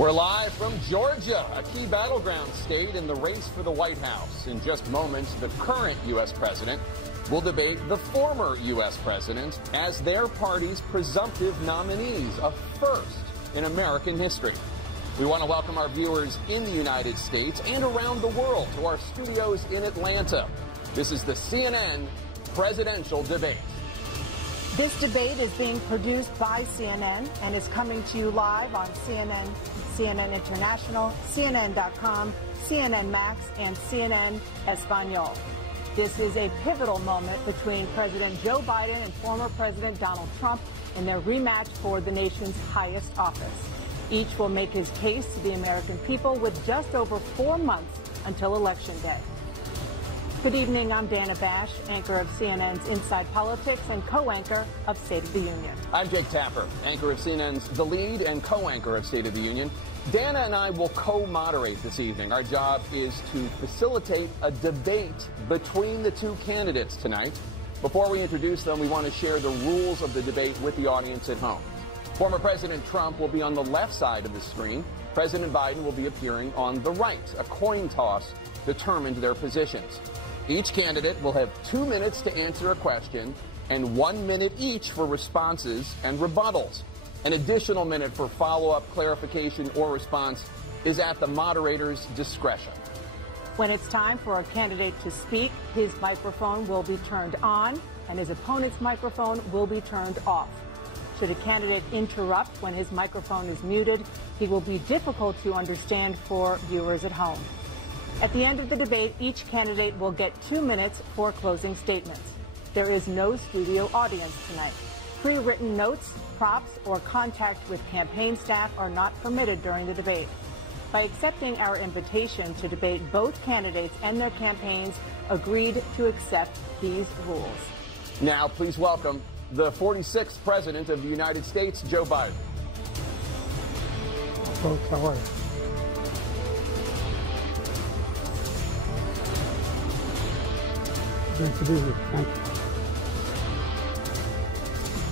We're live from Georgia, a key battleground state in the race for the White House. In just moments, the current U.S. president will debate the former U.S. president as their party's presumptive nominees, a first in American history. We want to welcome our viewers in the United States and around the world to our studios in Atlanta. This is the CNN presidential debate. This debate is being produced by CNN and is coming to you live on CNN, CNN International, CNN.com, CNN Max, and CNN Espanol. This is a pivotal moment between President Joe Biden and former President Donald Trump in their rematch for the nation's highest office. Each will make his case to the American people with just over 4 months until Election Day. Good evening, I'm Dana Bash, anchor of CNN's Inside Politics and co-anchor of State of the Union. I'm Jake Tapper, anchor of CNN's The Lead and co-anchor of State of the Union. Dana and I will co-moderate this evening. Our job is to facilitate a debate between the two candidates tonight. Before we introduce them, we want to share the rules of the debate with the audience at home. Former President Trump will be on the left side of the screen. President Biden will be appearing on the right. A coin toss determined their positions. Each candidate will have 2 minutes to answer a question and 1 minute each for responses and rebuttals. An additional minute for follow-up, clarification, or response is at the moderator's discretion. When it's time for a candidate to speak, his microphone will be turned on and his opponent's microphone will be turned off. Should a candidate interrupt when his microphone is muted, he will be difficult to understand for viewers at home. At the end of the debate, each candidate will get 2 minutes for closing statements. There is no studio audience tonight. Pre-written notes, props, or contact with campaign staff are not permitted during the debate. By accepting our invitation to debate, both candidates and their campaigns agreed to accept these rules. Now, please welcome the 46th President of the United States, Joe Biden. Folks, how are you? Great to be here. Thank you.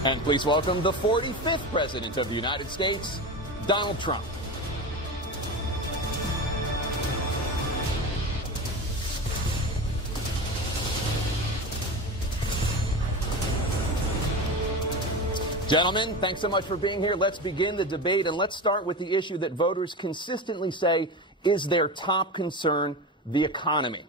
And please welcome the 45th President of the United States, Donald Trump. Gentlemen, thanks so much for being here. Let's begin the debate, and let's start with the issue that voters consistently say is their top concern, the economy.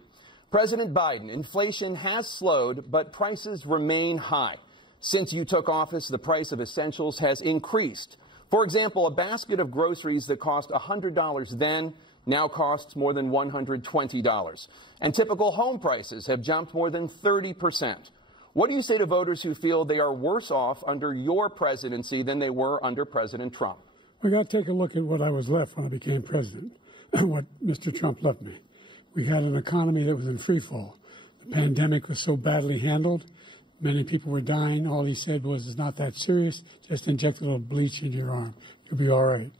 President Biden, inflation has slowed, but prices remain high. Since you took office, the price of essentials has increased. For example, a basket of groceries that cost $100 then now costs more than $120. And typical home prices have jumped more than 30%. What do you say to voters who feel they are worse off under your presidency than they were under President Trump? We got to take a look at what I was left when I became president, what Mr. Trump left me. We had an economy that was in free fall. The pandemic was so badly handled. Many people were dying. All he said was, it's not that serious. Just inject a little bleach in your arm. You'll be all right.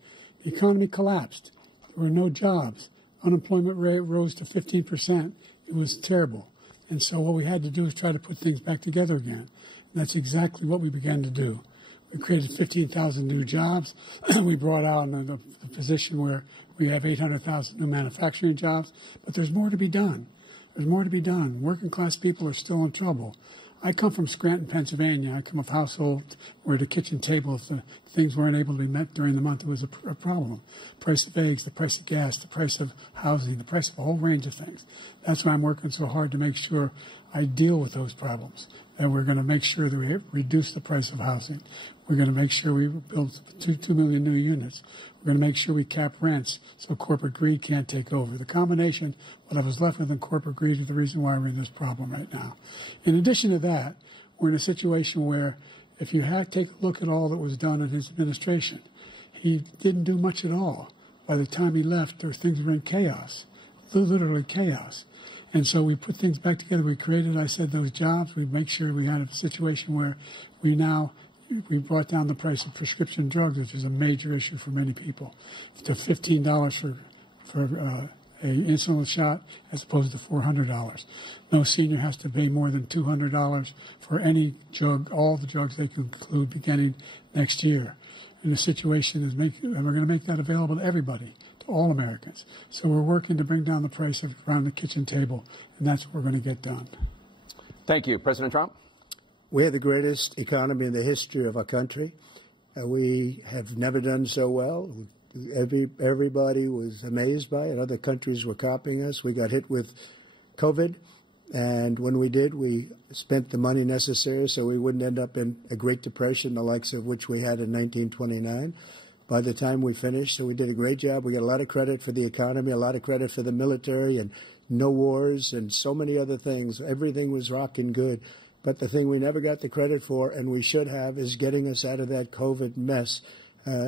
The economy collapsed. There were no jobs. Unemployment rate rose to 15%. It was terrible. And so what we had to do is try to put things back together again. And that's exactly what we began to do. We created 15,000 new jobs. We brought out the position where we have 800,000 new manufacturing jobs. But there's more to be done. There's more to be done. Working class people are still in trouble. I come from Scranton, Pennsylvania. I come of a household where the kitchen table, if the things weren't able to be met during the month, it was a problem. Price of eggs, the price of gas, the price of housing, the price of a whole range of things. That's why I'm working so hard to make sure I deal with those problems. And we're going to make sure that we reduce the price of housing. We're going to make sure we build 2 million new units. We're going to make sure we cap rents so corporate greed can't take over. The combination, what I was left with in corporate greed, is the reason why we're in this problem right now. In addition to that, we're in a situation where if you take a look at all that was done in his administration, he didn't do much at all. By the time he left, things were in chaos, literally chaos. And so we put things back together. We created, I said, those jobs. We make sure we had a situation where we brought down the price of prescription drugs, which is a major issue for many people, to $15 for an insulin shot as opposed to $400. No senior has to pay more than $200 for any drug, all the drugs they can include beginning next year. in a situation and we're going to make that available to everybody, to all Americans. So we're working to bring down the price of around the kitchen table, and that's what we're going to get done. Thank you. President Trump? We have the greatest economy in the history of our country. We have never done so well. Everybody was amazed by it. Other countries were copying us. We got hit with COVID, and when we did, we spent the money necessary so we wouldn't end up in a Great Depression, the likes of which we had in 1929. By the time we finished, so we did a great job. We got a lot of credit for the economy, a lot of credit for the military, and no wars, and so many other things. Everything was rocking good. But the thing we never got the credit for, and we should have, is getting us out of that COVID mess.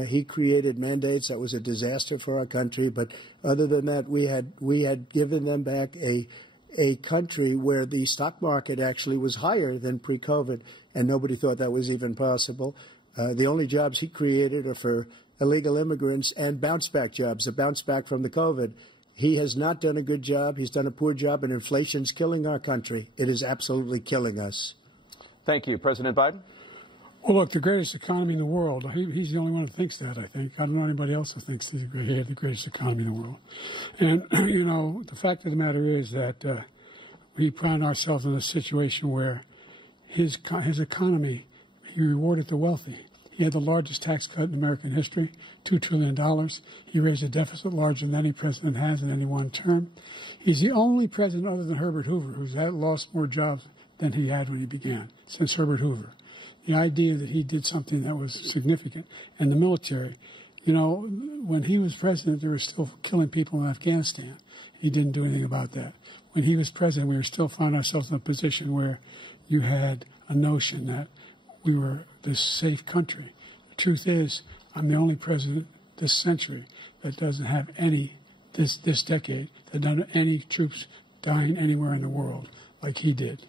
He created mandates that was a disaster for our country. But other than that, we had given them back a country where the stock market actually was higher than pre-COVID, and nobody thought that was even possible. The only jobs he created are for illegal immigrants and bounce-back jobs, a bounce-back from the COVID. He has not done a good job. He's done a poor job, and inflation's killing our country. It is absolutely killing us. Thank you. President Biden? Well, look, the greatest economy in the world, he's the only one who thinks that, I think. I don't know anybody else who thinks he had the greatest economy in the world. And, you know, the fact of the matter is that we found ourselves in a situation where his economy, he rewarded the wealthy. He had the largest tax cut in American history, $2 trillion. He raised a deficit larger than any president has in any one term. He's the only president other than Herbert Hoover who's lost more jobs than he had when he began, since Herbert Hoover. The idea that he did something that was significant. And the military, you know, when he was president, they were still killing people in Afghanistan. He didn't do anything about that. When he was president, we were still found ourselves in a position where you had a notion that we were this safe country. The truth is, I'm the only president this century that doesn't have any, this decade, that doesn't have any troops dying anywhere in the world like he did.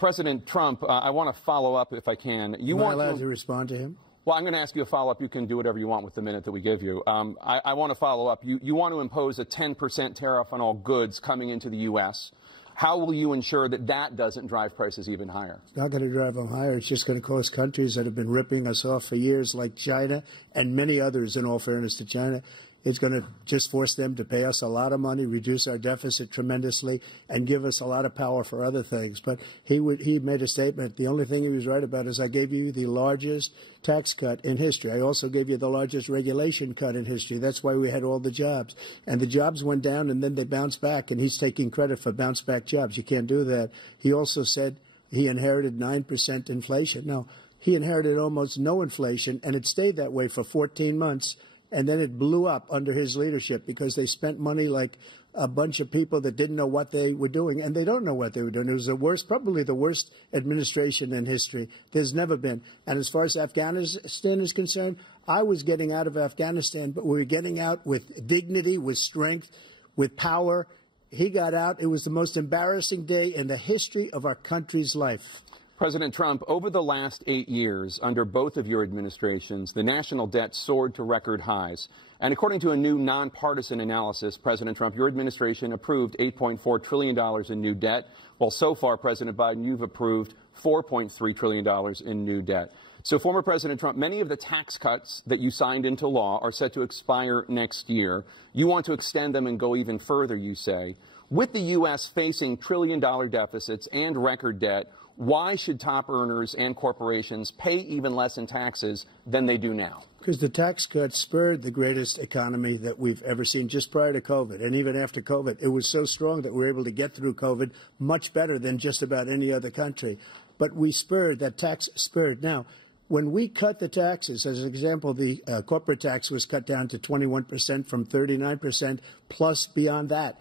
President Trump, I want to follow up if I can. Am I allowed to respond to him? Well, I'm going to ask you a follow-up. You can do whatever you want with the minute that we give you. I want to follow up. You want to impose a 10% tariff on all goods coming into the U.S. How will you ensure that that doesn't drive prices even higher? It's not going to drive them higher. It's just going to cost countries that have been ripping us off for years, like China and many others, in all fairness to China. It's going to just force them to pay us a lot of money, reduce our deficit tremendously, and give us a lot of power for other things. But he made a statement. The only thing he was right about is I gave you the largest tax cut in history. I also gave you the largest regulation cut in history. That's why we had all the jobs. And the jobs went down, and then they bounced back, and he's taking credit for bounce-back jobs. You can't do that. He also said he inherited 9% inflation. No, he inherited almost no inflation, and it stayed that way for 14 months. And then it blew up under his leadership because they spent money like a bunch of people that didn't know what they were doing. And they don't know what they were doing. It was the worst, probably the worst administration in history. There's never been. And as far as Afghanistan is concerned, I was getting out of Afghanistan, but we were getting out with dignity, with strength, with power. He got out. It was the most embarrassing day in the history of our country's life. President Trump, over the last 8 years, under both of your administrations, the national debt soared to record highs. And according to a new nonpartisan analysis, President Trump, your administration approved $8.4 trillion in new debt, while so far, President Biden, you've approved $4.3 trillion in new debt. So, former President Trump, many of the tax cuts that you signed into law are set to expire next year. You want to extend them and go even further, you say. With the U.S. facing trillion-dollar deficits and record debt, why should top earners and corporations pay even less in taxes than they do now? Because the tax cuts spurred the greatest economy that we've ever seen just prior to COVID. And even after COVID, it was so strong that we were able to get through COVID much better than just about any other country. But we spurred, that tax spurred. Now, when we cut the taxes, as an example, the corporate tax was cut down to 21% from 39%, plus beyond that.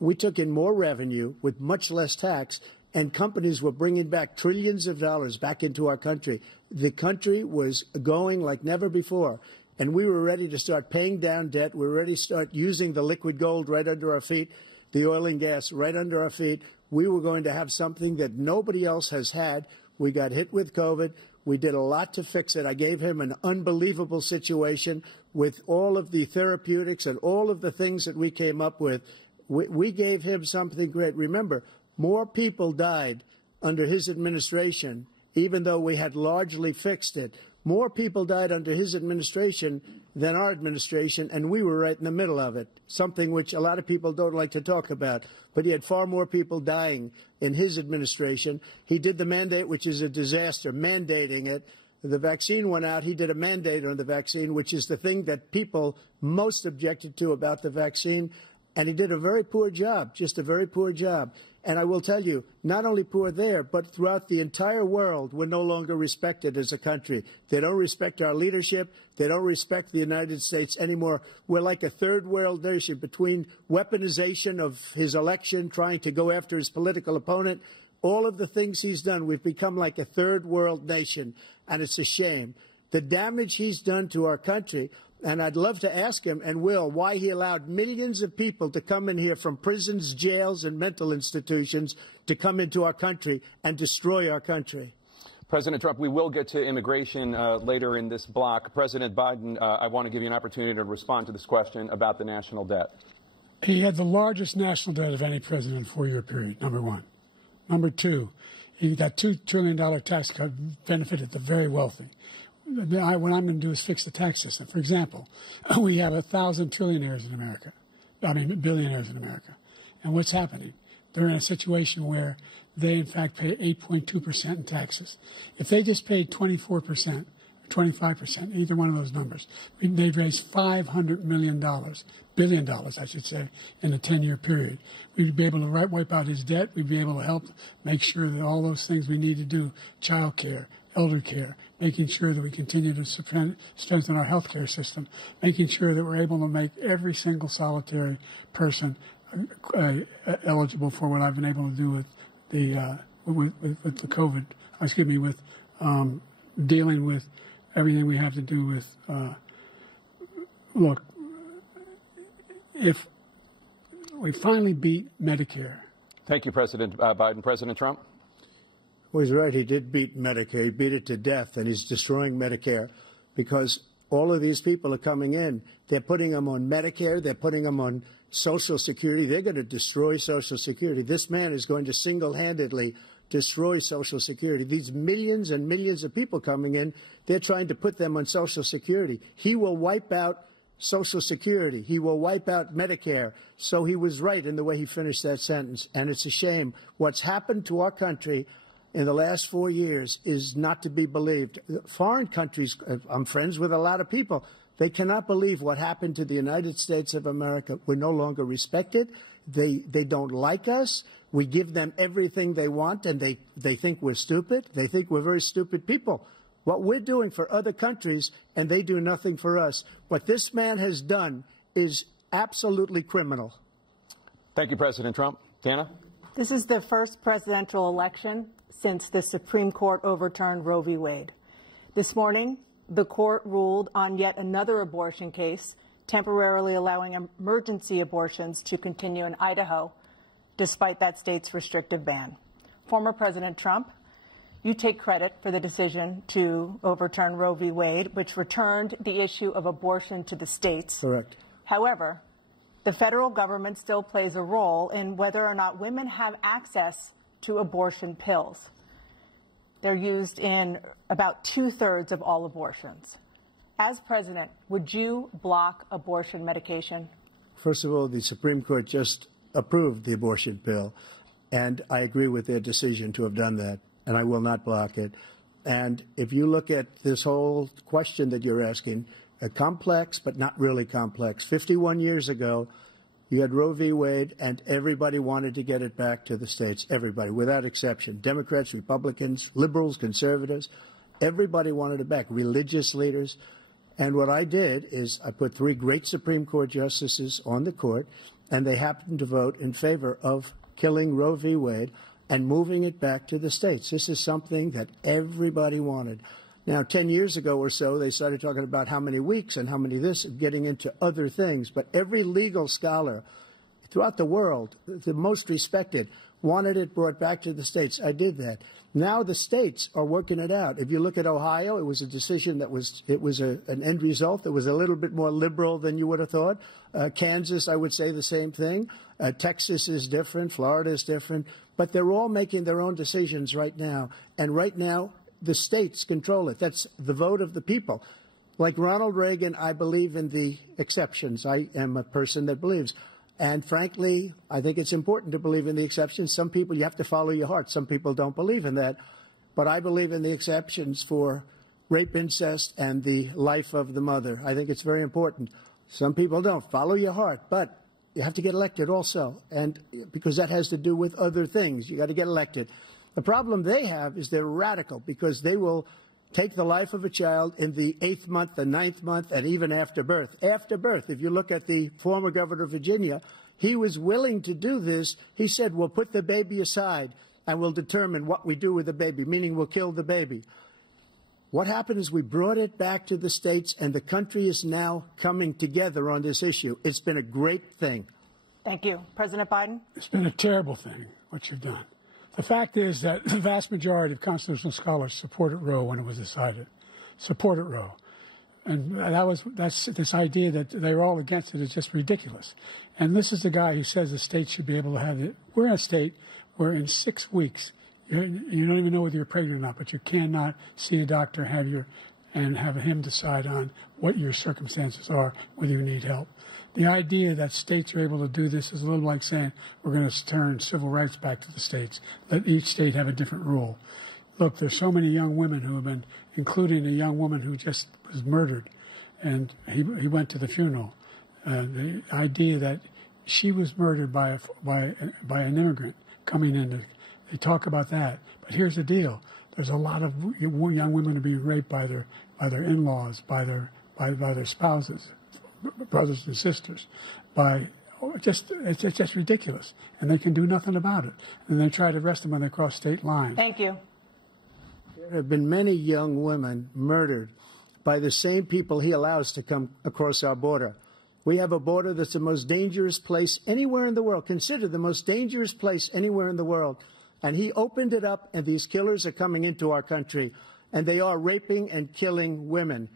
We took in more revenue with much less tax, and companies were bringing back trillions of dollars back into our country. The country was going like never before, and we were ready to start paying down debt. We were ready to start using the liquid gold right under our feet, the oil and gas right under our feet. We were going to have something that nobody else has had. We got hit with COVID. We did a lot to fix it. I gave him an unbelievable situation with all of the therapeutics and all of the things that we came up with. We gave him something great. Remember, more people died under his administration, even though we had largely fixed it. more people died under his administration than our administration, and we were right in the middle of it, something which a lot of people don't like to talk about. But he had far more people dying in his administration. He did the mandate, which is a disaster, mandating it. The vaccine went out. He did a mandate on the vaccine, which is the thing that people most objected to about the vaccine. And he did a very poor job, just a very poor job. And I will tell you, not only poor there, but throughout the entire world, we're no longer respected as a country. They don't respect our leadership. They don't respect the United States anymore. We're like a third world nation between weaponization of his election, trying to go after his political opponent, all of the things he's done. We've become like a third world nation, and it's a shame. The damage he's done to our country. And I'd love to ask him, and will, why he allowed millions of people to come in here from prisons, jails, and mental institutions to come into our country and destroy our country. President Trump, we will get to immigration later in this block. President Biden, I want to give you an opportunity to respond to this question about the national debt. He had the largest national debt of any president in a 4-year period, number one. Number two, he got $2 trillion tax cut, benefited the very wealthy. What I'm going to do is fix the tax system. For example, we have 1,000 trillionaires in America. Billionaires in America. And what's happening? They're in a situation where they, in fact, pay 8.2% in taxes. If they just paid 24%, 25%, either one of those numbers, they'd raise $500 billion, I should say, in a 10-year period. We'd be able to wipe out his debt. We'd be able to help make sure that all those things we need to do, child care, elder care, making sure that we continue to strengthen our health care system, making sure that we're able to make every single solitary person eligible for what I've been able to do with the COVID, with dealing with everything we have to do with, look, if we finally beat Medicare. Thank you, President Biden. President Trump? Well, he's right. He did beat Medicare. He beat it to death, and he's destroying Medicare because all of these people are coming in. They're putting them on Medicare. They're putting them on Social Security. They're going to destroy Social Security. This man is going to single-handedly destroy Social Security. These millions and millions of people coming in, they're trying to put them on Social Security. He will wipe out Social Security. He will wipe out Medicare. So he was right in the way he finished that sentence, and it's a shame. What's happened to our country in the last 4 years is not to be believed. Foreign countries, I'm friends with a lot of people, they cannot believe what happened to the United States of America. We're no longer respected. They don't like us. We give them everything they want, and they think we're stupid. They think we're very stupid people. What we're doing for other countries, and they do nothing for us. What this man has done is absolutely criminal. Thank you, President Trump. Dana? This is the first presidential election since the Supreme Court overturned Roe v. Wade. This morning, the court ruled on yet another abortion case, temporarily allowing emergency abortions to continue in Idaho, despite that state's restrictive ban. Former President Trump, you take credit for the decision to overturn Roe v. Wade, which returned the issue of abortion to the states. Correct. However, the federal government still plays a role in whether or not women have access to abortion pills. They're used in about 2/3 of all abortions. As president, would you block abortion medication? First of all, the Supreme Court just approved the abortion pill, and I agree with their decision to have done that, and I will not block it. And if you look at this whole question that you're asking, complex but not really complex. 51 years ago, you had Roe v. Wade, and everybody wanted to get it back to the states. Everybody, without exception. Democrats, Republicans, liberals, conservatives. Everybody wanted it back. Religious leaders. And what I did is I put 3 great Supreme Court justices on the court, and they happened to vote in favor of killing Roe v. Wade and moving it back to the states. This is something that everybody wanted. Now, 10 years ago or so, they started talking about how many weeks and how many this, getting into other things. But every legal scholar throughout the world, the most respected, wanted it brought back to the states. I did that. Now the states are working it out. If you look at Ohio, it was a decision that was an end result that was a little bit more liberal than you would have thought. Kansas, I would say the same thing. Texas is different. Florida is different. But they're all making their own decisions right now. And right now, the states control it. That's the vote of the people. Like Ronald Reagan, I believe in the exceptions. I am a person that believes. And frankly, I think it's important to believe in the exceptions. Some people, you have to follow your heart. Some people don't believe in that. But I believe in the exceptions for rape, incest, and the life of the mother. I think it's very important. Some people don't. Follow your heart. But you have to get elected also. And because that has to do with other things. You got to get elected. The problem they have is they're radical because they will take the life of a child in the 8th month, the 9th month, and even after birth. After birth, if you look at the former governor of Virginia, he was willing to do this. He said, we'll put the baby aside and we'll determine what we do with the baby, meaning we'll kill the baby. What happened is we brought it back to the states, and the country is now coming together on this issue. It's been a great thing. Thank you. President Biden? It's been a terrible thing, what you've done. The fact is that the vast majority of constitutional scholars supported Roe when it was decided. Supported Roe. And that's this idea that they're all against it is just ridiculous. And this is the guy who says the state should be able to have it. We're in a state where in 6 weeks, you don't even know whether you're pregnant or not, but you cannot see a doctor, and have him decide on what your circumstances are, whether you need help. The idea that states are able to do this is a little like saying we're going to turn civil rights back to the states. Let each state have a different rule. Look, there's so many young women who have been, including a young woman who just was murdered, and he went to the funeral. The idea that she was murdered by an immigrant coming in, they talk about that. But here's the deal: there's a lot of young women who are being raped by their in-laws, by their spouses, brothers and sisters, it's just ridiculous, and they can do nothing about it. And they try to arrest them when they cross state lines. Thank you. There have been many young women murdered by the same people he allows to come across our border. We have a border that's the most dangerous place anywhere in the world, considered the most dangerous place anywhere in the world. And he opened it up, and these killers are coming into our country, and they are raping and killing women.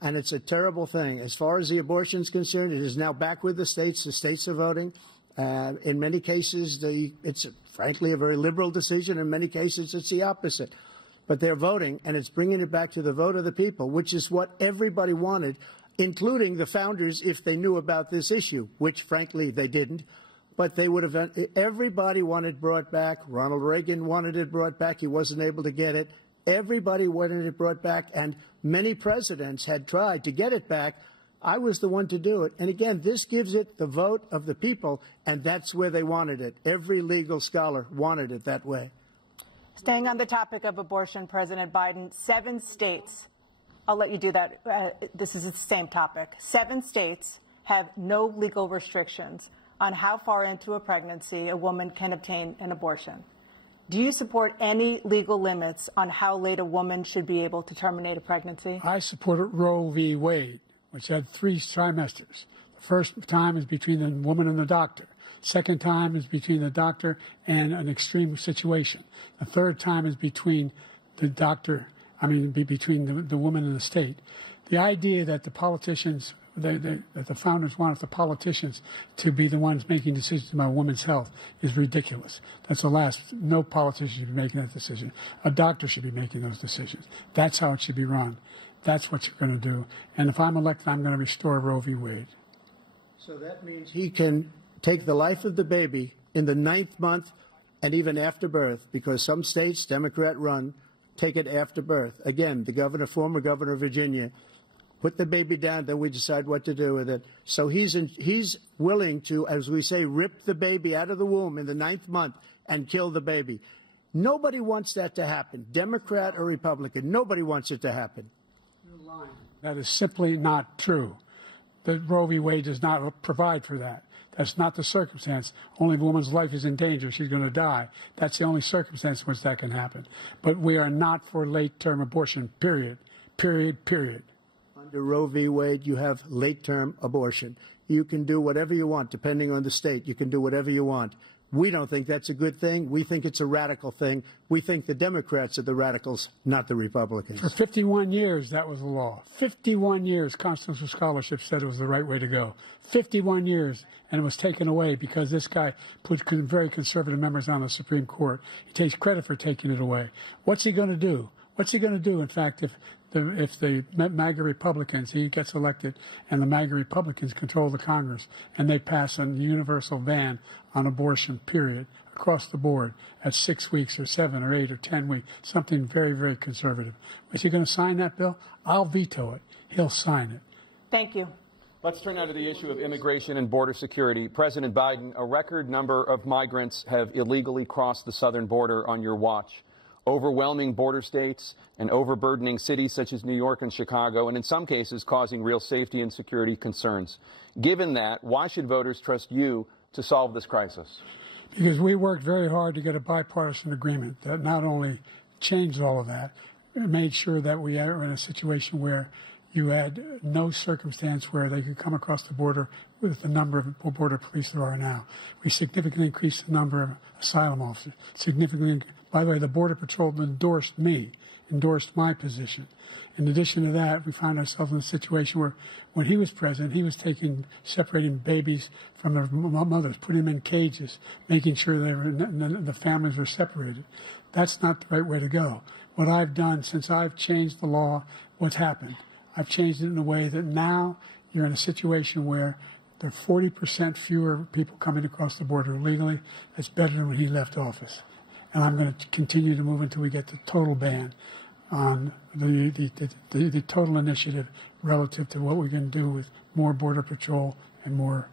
And it's a terrible thing. As far as the abortion is concerned, it is now back with the states. The states are voting. In many cases, it's frankly a very liberal decision. In many cases, it's the opposite. But they're voting, and it's bringing it back to the vote of the people, which is what everybody wanted, including the founders, if they knew about this issue, which, frankly, they didn't. But they would have. Everybody wanted it brought back. Ronald Reagan wanted it brought back. He wasn't able to get it. Everybody wanted it brought back, and many presidents had tried to get it back. I was the one to do it. And again, this gives it the vote of the people, and that's where they wanted it. Every legal scholar wanted it that way. Staying on the topic of abortion, President Biden, 7 states, I'll let you do that. This is the same topic. 7 states have no legal restrictions on how far into a pregnancy a woman can obtain an abortion. Do you support any legal limits on how late a woman should be able to terminate a pregnancy? I supported Roe v. Wade, which had 3 trimesters. The first time is between the woman and the doctor. Second time is between the doctor and an extreme situation. The third time is between the doctor, between the woman and the state. The idea that the politicians, that the founders wanted the politicians to be the ones making decisions about women's health is ridiculous. That's the last. No politician should be making that decision. A doctor should be making those decisions. That's how it should be run. That's what you're going to do. And if I'm elected, I'm going to restore Roe v. Wade. So that means he can take the life of the baby in the 9th month and even after birth, because some states, Democrat run, take it after birth. Again, the former governor of Virginia, put the baby down, then we decide what to do with it. So he's willing to, as we say, rip the baby out of the womb in the 9th month and kill the baby. Nobody wants that to happen, Democrat or Republican. Nobody wants it to happen. You're lying. That is simply not true. The Roe v. Wade does not provide for that. That's not the circumstance. Only if a woman's life is in danger, she's going to die. That's the only circumstance in which that can happen. But we are not for late-term abortion, period. Period, period. Under Roe v. Wade, you have late-term abortion. You can do whatever you want, depending on the state. You can do whatever you want. We don't think that's a good thing. We think it's a radical thing. We think the Democrats are the radicals, not the Republicans. For 51 years, that was the law. 51 years, constitutional scholarship said it was the right way to go. 51 years, and it was taken away because this guy put very conservative members on the Supreme Court. He takes credit for taking it away. What's he going to do? What's he going to do, in fact, if the MAGA Republicans, he gets elected, and the MAGA Republicans control the Congress, and they pass a universal ban on abortion, period, across the board at 6 weeks or 7 or 8 or 10 weeks, something very, very conservative. Is he going to sign that bill? I'll veto it. He'll sign it. Thank you. Let's turn now to the issue of immigration and border security. President Biden, a record number of migrants have illegally crossed the southern border on your watch. Overwhelming border states and overburdening cities such as New York and Chicago, and in some cases causing real safety and security concerns. Given that, why should voters trust you to solve this crisis? Because we worked very hard to get a bipartisan agreement that not only changed all of that, it made sure that we are in a situation where you had no circumstance where they could come across the border with the number of border police there are now. We significantly increased the number of asylum officers, significantly. By the way, the Border Patrol endorsed my position. In addition to that, we found ourselves in a situation where when he was president, he was separating babies from their mothers, putting them in cages, making sure the families were separated. That's not the right way to go. What I've done since I've changed the law, what's happened? I've changed it in a way that now you're in a situation where there are 40% fewer people coming across the border illegally. That's better than when he left office. And I'm going to continue to move until we get the total ban on the total initiative relative to what we can do with more Border Patrol and more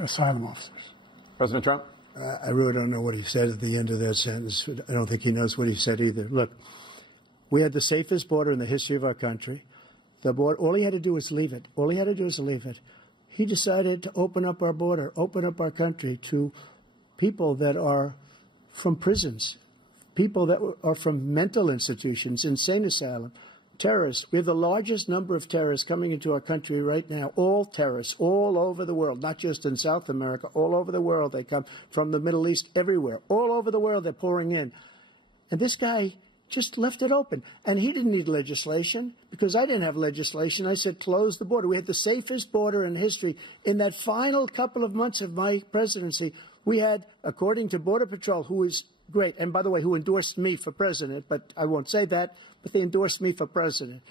asylum officers. President Trump? I really don't know what he said at the end of that sentence. I don't think he knows what he said either. Look, we had the safest border in the history of our country. The border, all he had to do was leave it. All he had to do was leave it. He decided to open up our border, open up our country to people that are from prisons, people that are from mental institutions, insane asylum, terrorists. We have the largest number of terrorists coming into our country right now, all terrorists, all over the world, not just in South America, all over the world. They come from the Middle East, everywhere. All over the world, they're pouring in. And this guy just left it open. And he didn't need legislation because I didn't have legislation. I said, close the border. We had the safest border in history. In that final couple of months of my presidency, we had, according to Border Patrol, who is great, and by the way, who endorsed me for president, but I won't say that, but they endorsed me for president.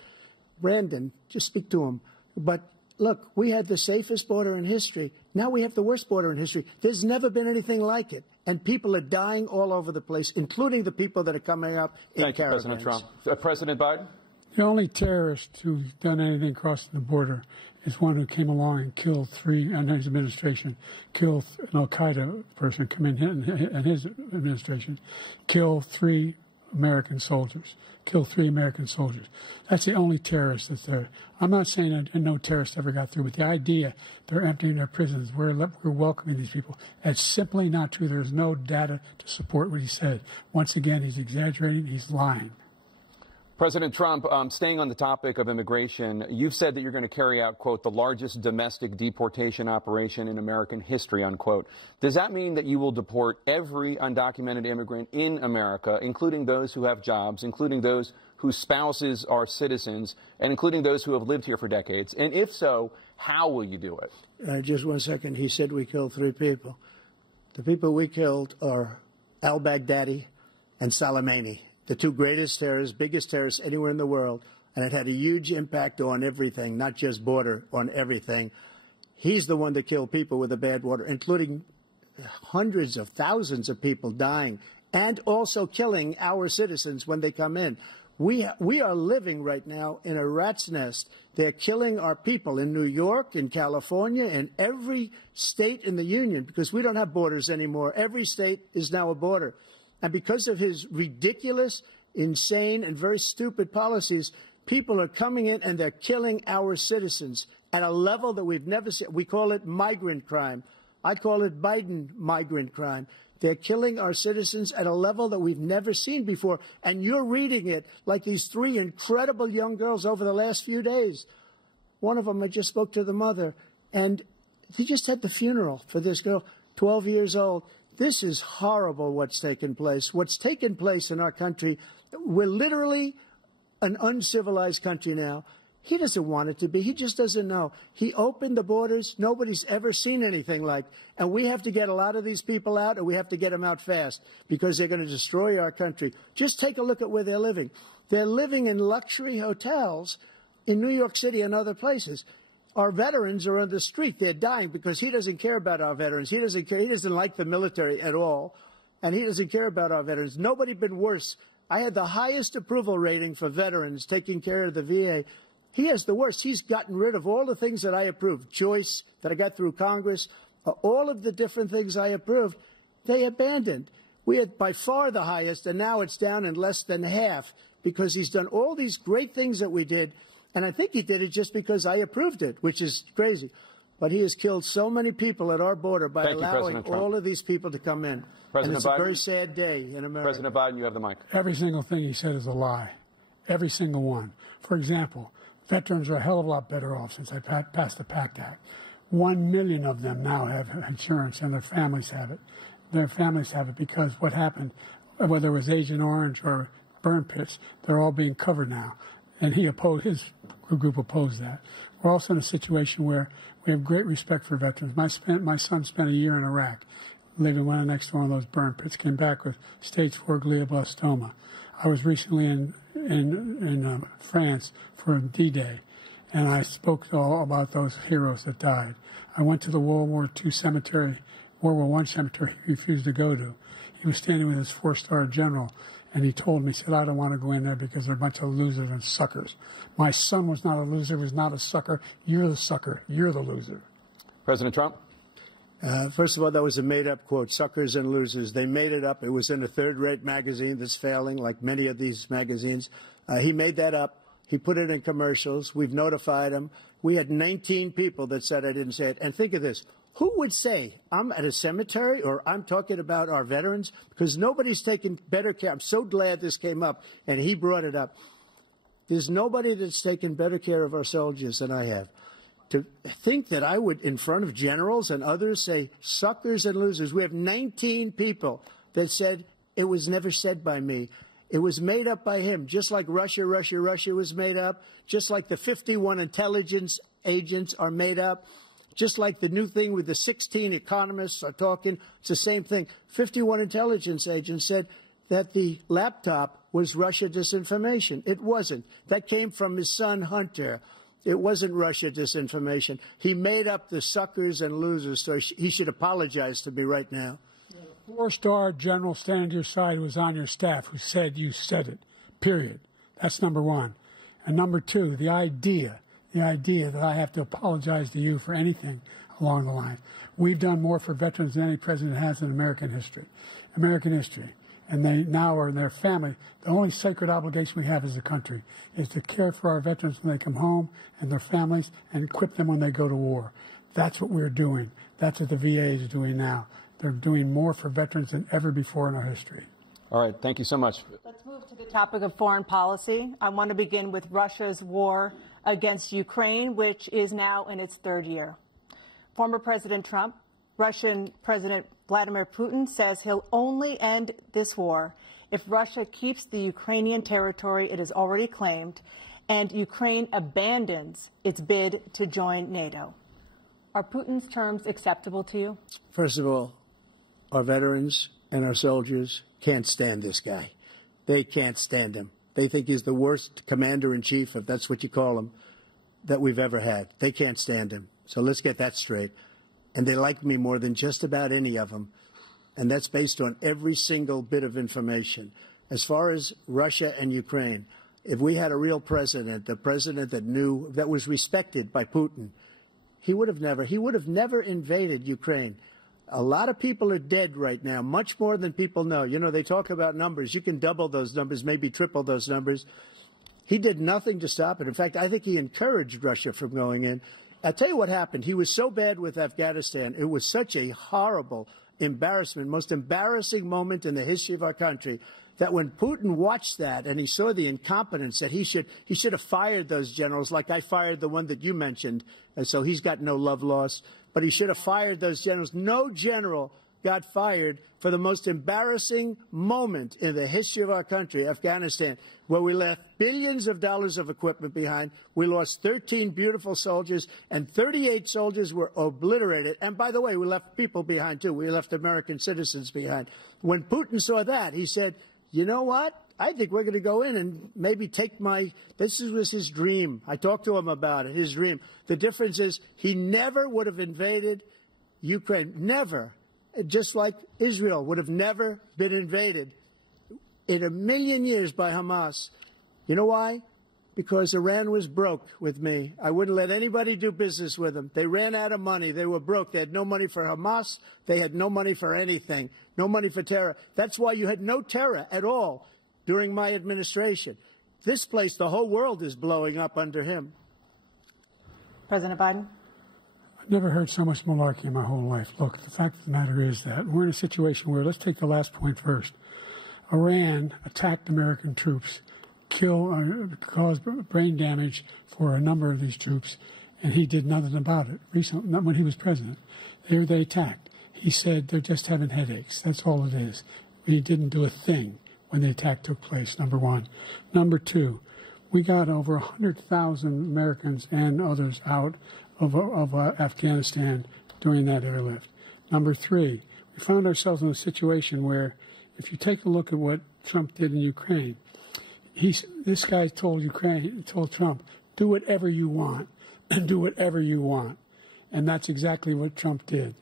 Brandon, just speak to him. But look, we had the safest border in history. Now we have the worst border in history. There's never been anything like it. And people are dying all over the place, including the people that are coming up in caravans. Thank you, President Trump. President Biden? The only terrorist who's done anything crossing the border is one who came along and killed three, and his administration, killed an al-Qaeda person come in and his administration, killed 3 American soldiers. That's the only terrorist that's there. I'm not saying that no terrorist ever got through, but the idea they're emptying their prisons, we're welcoming these people, that's simply not true. There's no data to support what he said. Once again, he's exaggerating, he's lying. President Trump, staying on the topic of immigration, you've said that you're going to carry out, quote, the largest domestic deportation operation in American history, unquote. Does that mean that you will deport every undocumented immigrant in America, including those who have jobs, including those whose spouses are citizens, and including those who have lived here for decades? And if so, how will you do it? Just 1 second. He said we killed 3 people. The people we killed are al-Baghdadi and Soleimani, the 2 greatest terrorists, biggest terrorists anywhere in the world, and it had a huge impact on everything, not just border, on everything. He's the one that killed people with the bad water, including hundreds of thousands of people dying, and also killing our citizens when they come in. We are living right now in a rat's nest. They're killing our people in New York, in California, in every state in the union, because we don't have borders anymore. Every state is now a border. And because of his ridiculous, insane, and very stupid policies, people are coming in and they're killing our citizens at a level that we've never seen. We call it migrant crime. I call it Biden migrant crime. They're killing our citizens at a level that we've never seen before. And you're reading it like these 3 incredible young girls over the last few days. One of them, I just spoke to the mother, and he just had the funeral for this girl, 12 years old. This is horrible what's taken place. What's taken place in our country, we're literally an uncivilized country now. He doesn't want it to be. He just doesn't know. He opened the borders. Nobody's ever seen anything like. And we have to get a lot of these people out, and we have to get them out fast because they're going to destroy our country. Just take a look at where they're living. They're living in luxury hotels in New York City and other places. Our veterans are on the street. They're dying because he doesn't care about our veterans. He doesn't care. He doesn't like the military at all, and he doesn't care about our veterans. Nobody been worse. I had the highest approval rating for veterans taking care of the VA. He has the worst. He's gotten rid of all the things that I approved, choice that I got through Congress, all of the different things I approved, they abandoned. We had by far the highest, and now it's down in less than half because he's done all these great things that we did. And I think he did it just because I approved it, which is crazy. But he has killed so many people at our border by allowing all of these people to come in. And it's a very sad day in America. President Biden, you have the mic. Every single thing he said is a lie. Every single one. For example, veterans are a hell of a lot better off since I passed the PACT Act. 1 million of them now have insurance, and their families have it. Their families have it because what happened, whether it was Agent Orange or burn pits, they're all being covered now. And he opposed, his group opposed that. We're also in a situation where we have great respect for veterans. My son spent a year in Iraq, living right next to one of those burn pits, came back with stage 4 glioblastoma. I was recently in France for D-Day, and I spoke all about those heroes that died. I went to the World War II cemetery, World War I cemetery he refused to go to. He was standing with his 4-star general, and he told me, he said, I don't want to go in there because they're a bunch of losers and suckers. My son was not a loser, was not a sucker. You're the sucker. You're the loser. President Trump? First of all, that was a made-up quote, suckers and losers. They made it up. It was in a third-rate magazine that's failing, like many of these magazines. He made that up. He put it in commercials. We've notified him. We had 19 people that said I didn't say it. And think of this. Who would say I'm at a cemetery or I'm talking about our veterans? Because nobody's taken better care. I'm so glad this came up, and he brought it up. There's nobody that's taken better care of our soldiers than I have. To think that I would, in front of generals and others, say suckers and losers. We have 19 people that said it was never said by me. It was made up by him, just like Russia was made up, just like the 51 intelligence agents are made up, just like the new thing with the 16 economists are talking. It's the same thing. 51 intelligence agents said that the laptop was Russia disinformation. It wasn't. That came from his son, Hunter. It wasn't Russia disinformation. He made up the suckers and losers, so he should apologize to me right now. 4-star general standing to your side who was on your staff who said you said it, period. That's number one. And number two, the idea that I have to apologize to you for anything along the line. We've done more for veterans than any president has in American history. And they now are in their family. The only sacred obligation we have as a country is to care for our veterans when they come home and their families and equip them when they go to war. That's what we're doing. That's what the VA is doing now. They're doing more for veterans than ever before in our history. All right. Thank you so much. Let's move to the topic of foreign policy. I want to begin with Russia's war against Ukraine, which is now in its third year. Former President Trump, Russian President Vladimir Putin says he'll only end this war if Russia keeps the Ukrainian territory it has already claimed and Ukraine abandons its bid to join NATO. Are Putin's terms acceptable to you? First of all, our veterans and our soldiers can't stand this guy. They can't stand him. They think he's the worst commander-in-chief, if that's what you call him, that we've ever had. They can't stand him. So let's get that straight. And they like me more than just about any of them. And that's based on every single bit of information. As far as Russia and Ukraine, if we had a real president, a president that knew, that was respected by Putin, he would have never invaded Ukraine. A lot of people are dead right now, much more than people know. You know, they talk about numbers. You can double those numbers, maybe triple those numbers. He did nothing to stop it. In fact, I think he encouraged Russia from going in. I'll tell you what happened. He was so bad with Afghanistan. It was such a horrible embarrassment, most embarrassing moment in the history of our country, that when Putin watched that and he saw the incompetence, that he should have fired those generals, like I fired the one that you mentioned, and so he's got no love lost. But he should have fired those generals. No general got fired for the most embarrassing moment in the history of our country, Afghanistan, where we left billions of dollars of equipment behind. We lost 13 beautiful soldiers, and 38 soldiers were obliterated. And by the way, we left people behind, too. We left American citizens behind. When Putin saw that, he said, you know what? I think we're going to go in and maybe take this was his dream. I talked to him about it, his dream. The difference is he never would have invaded Ukraine. Never. Just like Israel would have never been invaded in a million years by Hamas. You know why? Because Iran was broke with me. I wouldn't let anybody do business with them. They ran out of money. They were broke. They had no money for Hamas. They had no money for anything. No money for terror. That's why you had no terror at all during my administration. This place, the whole world is blowing up under him. President Biden? I've never heard so much malarkey in my whole life. Look, the fact of the matter is that we're in a situation where, let's take the last point first. Iran attacked American troops, caused brain damage for a number of these troops, and he did nothing about it. Recently, not when he was president. They attacked. He said they're just having headaches. That's all it is. He didn't do a thing when the attack took place, number one. Number two, we got over 100,000 Americans and others out of Afghanistan during that airlift. Number three, we found ourselves in a situation where, if you take a look at what Trump did in Ukraine, this guy told Trump, do whatever you want, do whatever you want. And that's exactly what Trump did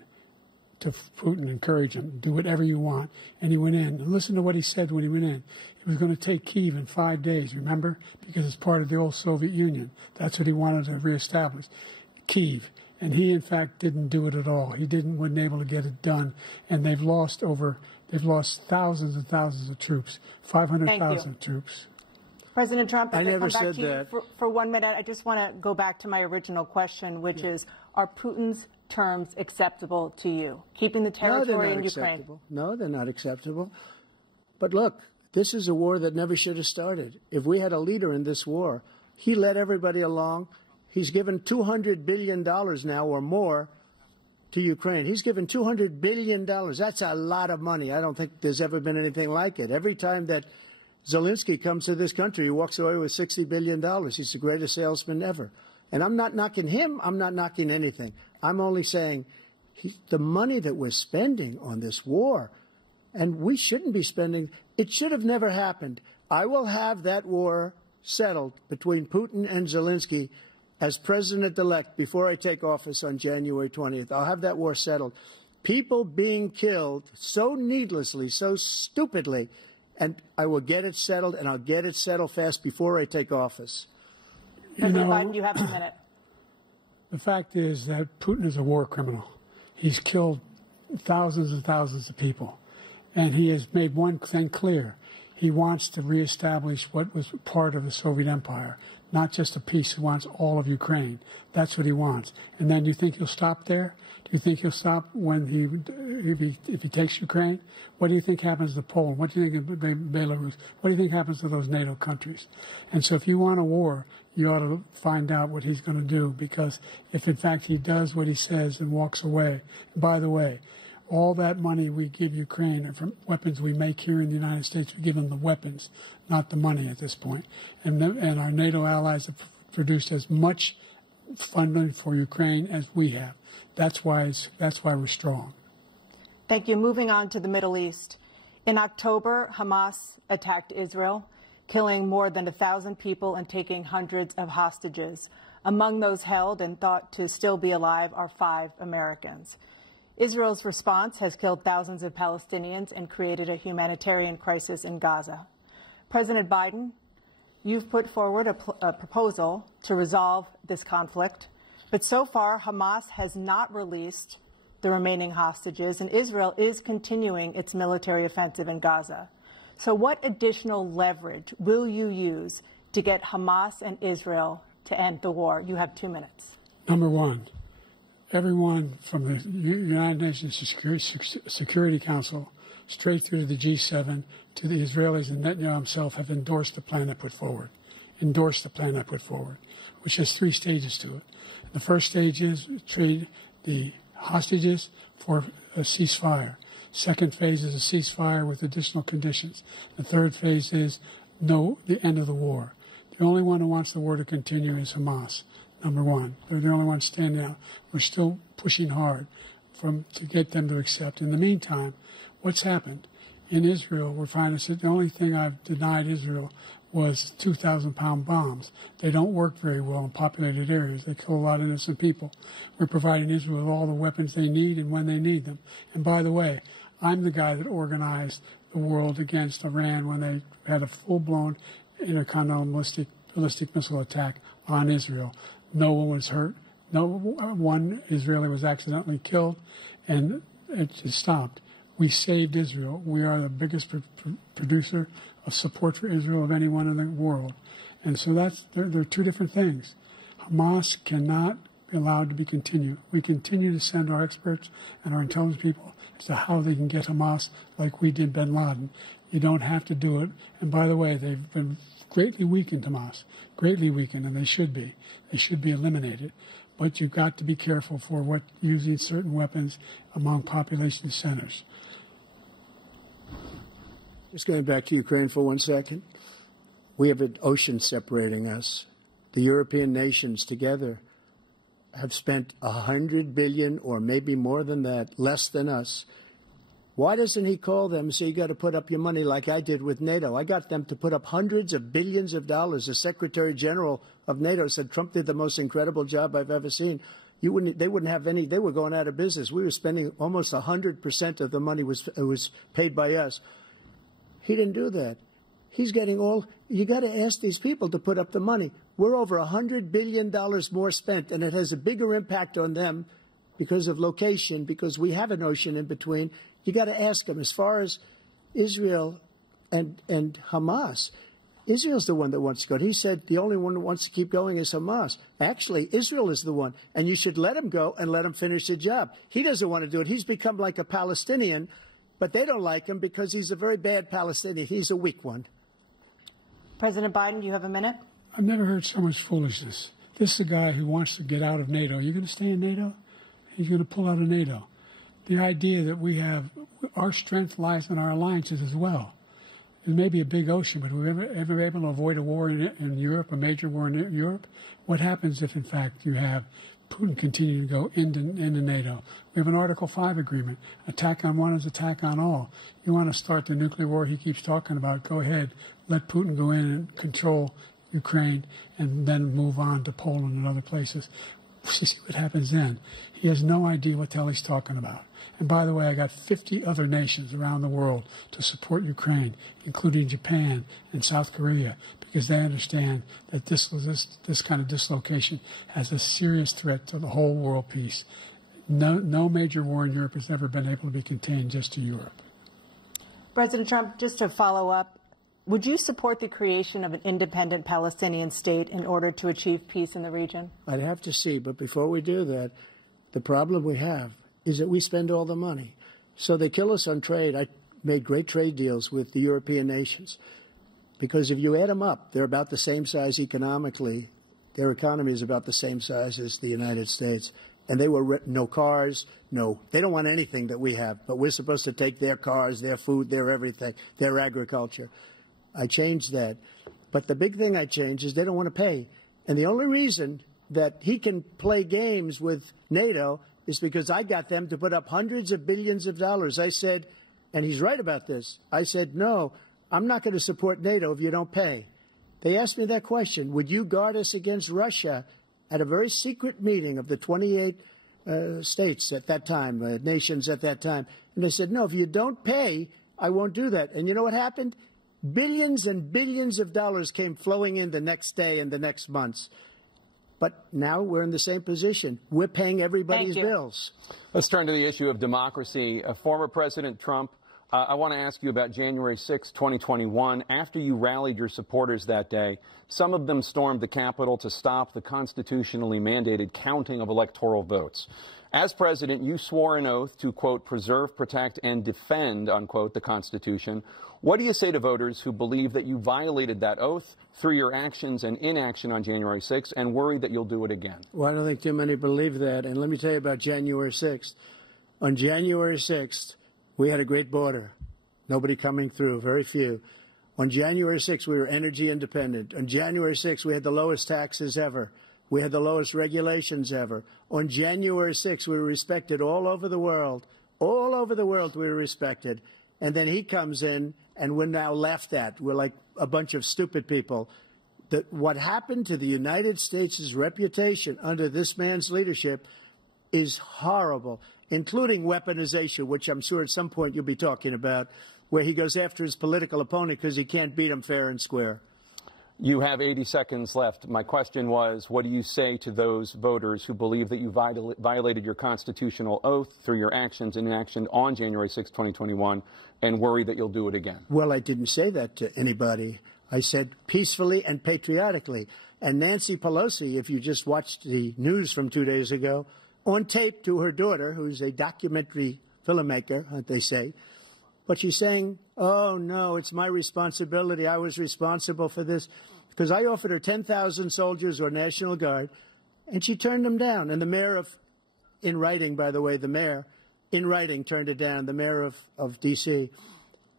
to Putin, encourage him, do whatever you want. And he went in. And listen to what he said when he went in. He was going to take Kyiv in 5 days, remember? Because it's part of the old Soviet Union. That's what he wanted to reestablish, Kyiv. And he, in fact, didn't do it at all. He wasn't able to get it done. And they've lost thousands and thousands of troops, 500,000 troops. President Trump, I never come back said to you that. for 1 minute. I just want to go back to my original question, which is, are Putin's terms acceptable to you? Keeping the territory in Ukraine? Acceptable. No, they're not acceptable. But look, this is a war that never should have started. If we had a leader in this war, he led everybody along. He's given $200 billion now or more to Ukraine. He's given $200 billion. That's a lot of money. I don't think there's ever been anything like it. Every time that Zelensky comes to this country, he walks away with $60 billion. He's the greatest salesman ever. And I'm not knocking him. I'm not knocking anything. I'm only saying the money that we're spending on this war, and we shouldn't be spending, it should have never happened. I will have that war settled between Putin and Zelensky as president-elect before I take office on January 20th. I'll have that war settled. People being killed so needlessly, so stupidly, and I will get it settled, and I'll get it settled fast before I take office. President Biden, you have a minute. The fact is that Putin is a war criminal. He's killed thousands and thousands of people. And he has made one thing clear. He wants to reestablish what was part of the Soviet Empire, not just a piece. He wants all of Ukraine. That's what he wants. And then do you think he'll stop there? Do you think he'll stop if he takes Ukraine? What do you think happens to Poland? What do you think of Belarus? What do you think happens to those NATO countries? And so if you want a war, you ought to find out what he's going to do, because if, in fact, he does what he says and walks away, and by the way, all that money we give Ukraine are from weapons we make here in the United States. We give them the weapons, not the money at this point. And our NATO allies have produced as much funding for Ukraine as we have. That's why we're strong. Thank you. Moving on to the Middle East. In October, Hamas attacked Israel, killing more than 1,000 people and taking hundreds of hostages. Among those held and thought to still be alive are 5 Americans. Israel's response has killed thousands of Palestinians and created a humanitarian crisis in Gaza. President Biden, you've put forward a proposal to resolve this conflict, but so far Hamas has not released the remaining hostages, and Israel is continuing its military offensive in Gaza. So what additional leverage will you use to get Hamas and Israel to end the war? You have 2 minutes. Number one, everyone from the United Nations Security Council straight through to the G7 to the Israelis and Netanyahu himself have endorsed the plan I put forward. Which has 3 stages to it. The first stage is trade the hostages for a ceasefire. Second phase is a ceasefire with additional conditions. The third phase is the end of the war. The only one who wants the war to continue is Hamas, number one. They're the only ones standing out. We're still pushing hard to get them to accept. In the meantime, what's happened In Israel, we're finding that the only thing I've denied Israel was 2,000-pound bombs. They don't work very well in populated areas. They kill a lot of innocent people. We're providing Israel with all the weapons they need and when they need them. And by the way, I'm the guy that organized the world against Iran when they had a full-blown intercontinental ballistic missile attack on Israel. No one was hurt. No one Israeli was accidentally killed, and it just stopped. We saved Israel. We are the biggest producer of support for Israel of anyone in the world. And so there are two different things. Hamas cannot be allowed to be continued. We continue to send our experts and our intelligence people as to how they can get Hamas like we did bin Laden. You don't have to do it. And by the way, they've been greatly weakened, Hamas, greatly weakened, and they should be. They should be eliminated. But you've got to be careful for using certain weapons among population centers. Just going back to Ukraine for 1 second. We have an ocean separating us. The European nations together have spent $100 billion or maybe more than that, less than us. Why doesn't he call them and say, you got to put up your money like I did with NATO? I got them to put up hundreds of billions of dollars. The Secretary General of NATO said Trump did the most incredible job I've ever seen. They wouldn't have any. They were going out of business. We were spending almost 100% of the money was paid by us. He didn't do that. He's getting all. You got to ask these people to put up the money. We're over $100 billion more spent, and it has a bigger impact on them because of location, because we have an ocean in between. You got to ask them. As far as Israel and Hamas, Israel's the one that wants to go. He said the only one that wants to keep going is Hamas. Actually, Israel is the one, and you should let him go and let him finish the job. He doesn't want to do it. He's become like a Palestinian, but they don't like him because he's a very bad Palestinian. He's a weak one. President Biden, you have a minute. I've never heard so much foolishness. This is a guy who wants to get out of NATO. You're going to stay in NATO? He's going to pull out of NATO. The idea that we have our strength lies in our alliances as well. It may be a big ocean, but we're ever able to avoid a war in Europe, a major war in Europe? What happens if, in fact, you have Putin continuing to go into NATO? We have an Article 5 agreement. Attack on one is attack on all. You want to start the nuclear war he keeps talking about, go ahead. Let Putin go in and control Ukraine and then move on to Poland and other places. See what happens then. He has no idea what the hell he's talking about. And by the way, I got 50 other nations around the world to support Ukraine, including Japan and South Korea, because they understand that this kind of dislocation has a serious threat to the whole world peace. No major war in Europe has ever been able to be contained just to Europe. President Trump, just to follow up, would you support the creation of an independent Palestinian state in order to achieve peace in the region? I'd have to see, but before we do that, the problem we have is that we spend all the money. So they kill us on trade. I made great trade deals with the European nations because if you add them up, they're about the same size economically. Their economy is about the same size as the United States. And they were no cars, they don't want anything that we have, but we're supposed to take their cars, their food, their everything, their agriculture. I changed that. But the big thing I changed is they don't want to pay. And the only reason that he can play games with NATO is because I got them to put up hundreds of billions of dollars. I said, and he's right about this, I said, no, I'm not going to support NATO if you don't pay. They asked me that question, would you guard us against Russia at a very secret meeting of the 28 states at that time, nations at that time. And they said, no, if you don't pay, I won't do that. And you know what happened? Billions and billions of dollars came flowing in the next day and the next months. But now we're in the same position. We're paying everybody's bills. Let's turn to the issue of democracy. Former President Trump, I want to ask you about January 6, 2021. After you rallied your supporters that day, some of them stormed the Capitol to stop the constitutionally mandated counting of electoral votes. As president, you swore an oath to, quote, preserve, protect, and defend, unquote, the Constitution. What do you say to voters who believe that you violated that oath through your actions and inaction on January 6th and worry that you'll do it again? Well, I don't think too many believe that. And let me tell you about January 6th. On January 6th, we had a great border. Nobody coming through, very few. On January 6th, we were energy independent. On January 6th, we had the lowest taxes ever. We had the lowest regulations ever. On January 6th, we were respected all over the world. All over the world, we were respected. and then he comes in, and we're now laughed at. We're like a bunch of stupid people. That what happened to the United States' reputation under this man's leadership is horrible, including weaponization, which I'm sure at some point you'll be talking about, where he goes after his political opponent because he can't beat him fair and square. You have 80 seconds left. My question was, what do you say to those voters who believe that you violated your constitutional oath through your actions and inaction on January 6, 2021, and worry that you'll do it again? Well, I didn't say that to anybody. I said peacefully and patriotically. And Nancy Pelosi, if you just watched the news from 2 days ago, on tape to her daughter, who's a documentary filmmaker, they say, but she's saying, oh, no, it's my responsibility. I was responsible for this. Because I offered her 10,000 soldiers or National Guard, and she turned them down. And the mayor in writing, by the way, the mayor, in writing, turned it down, the mayor of D.C.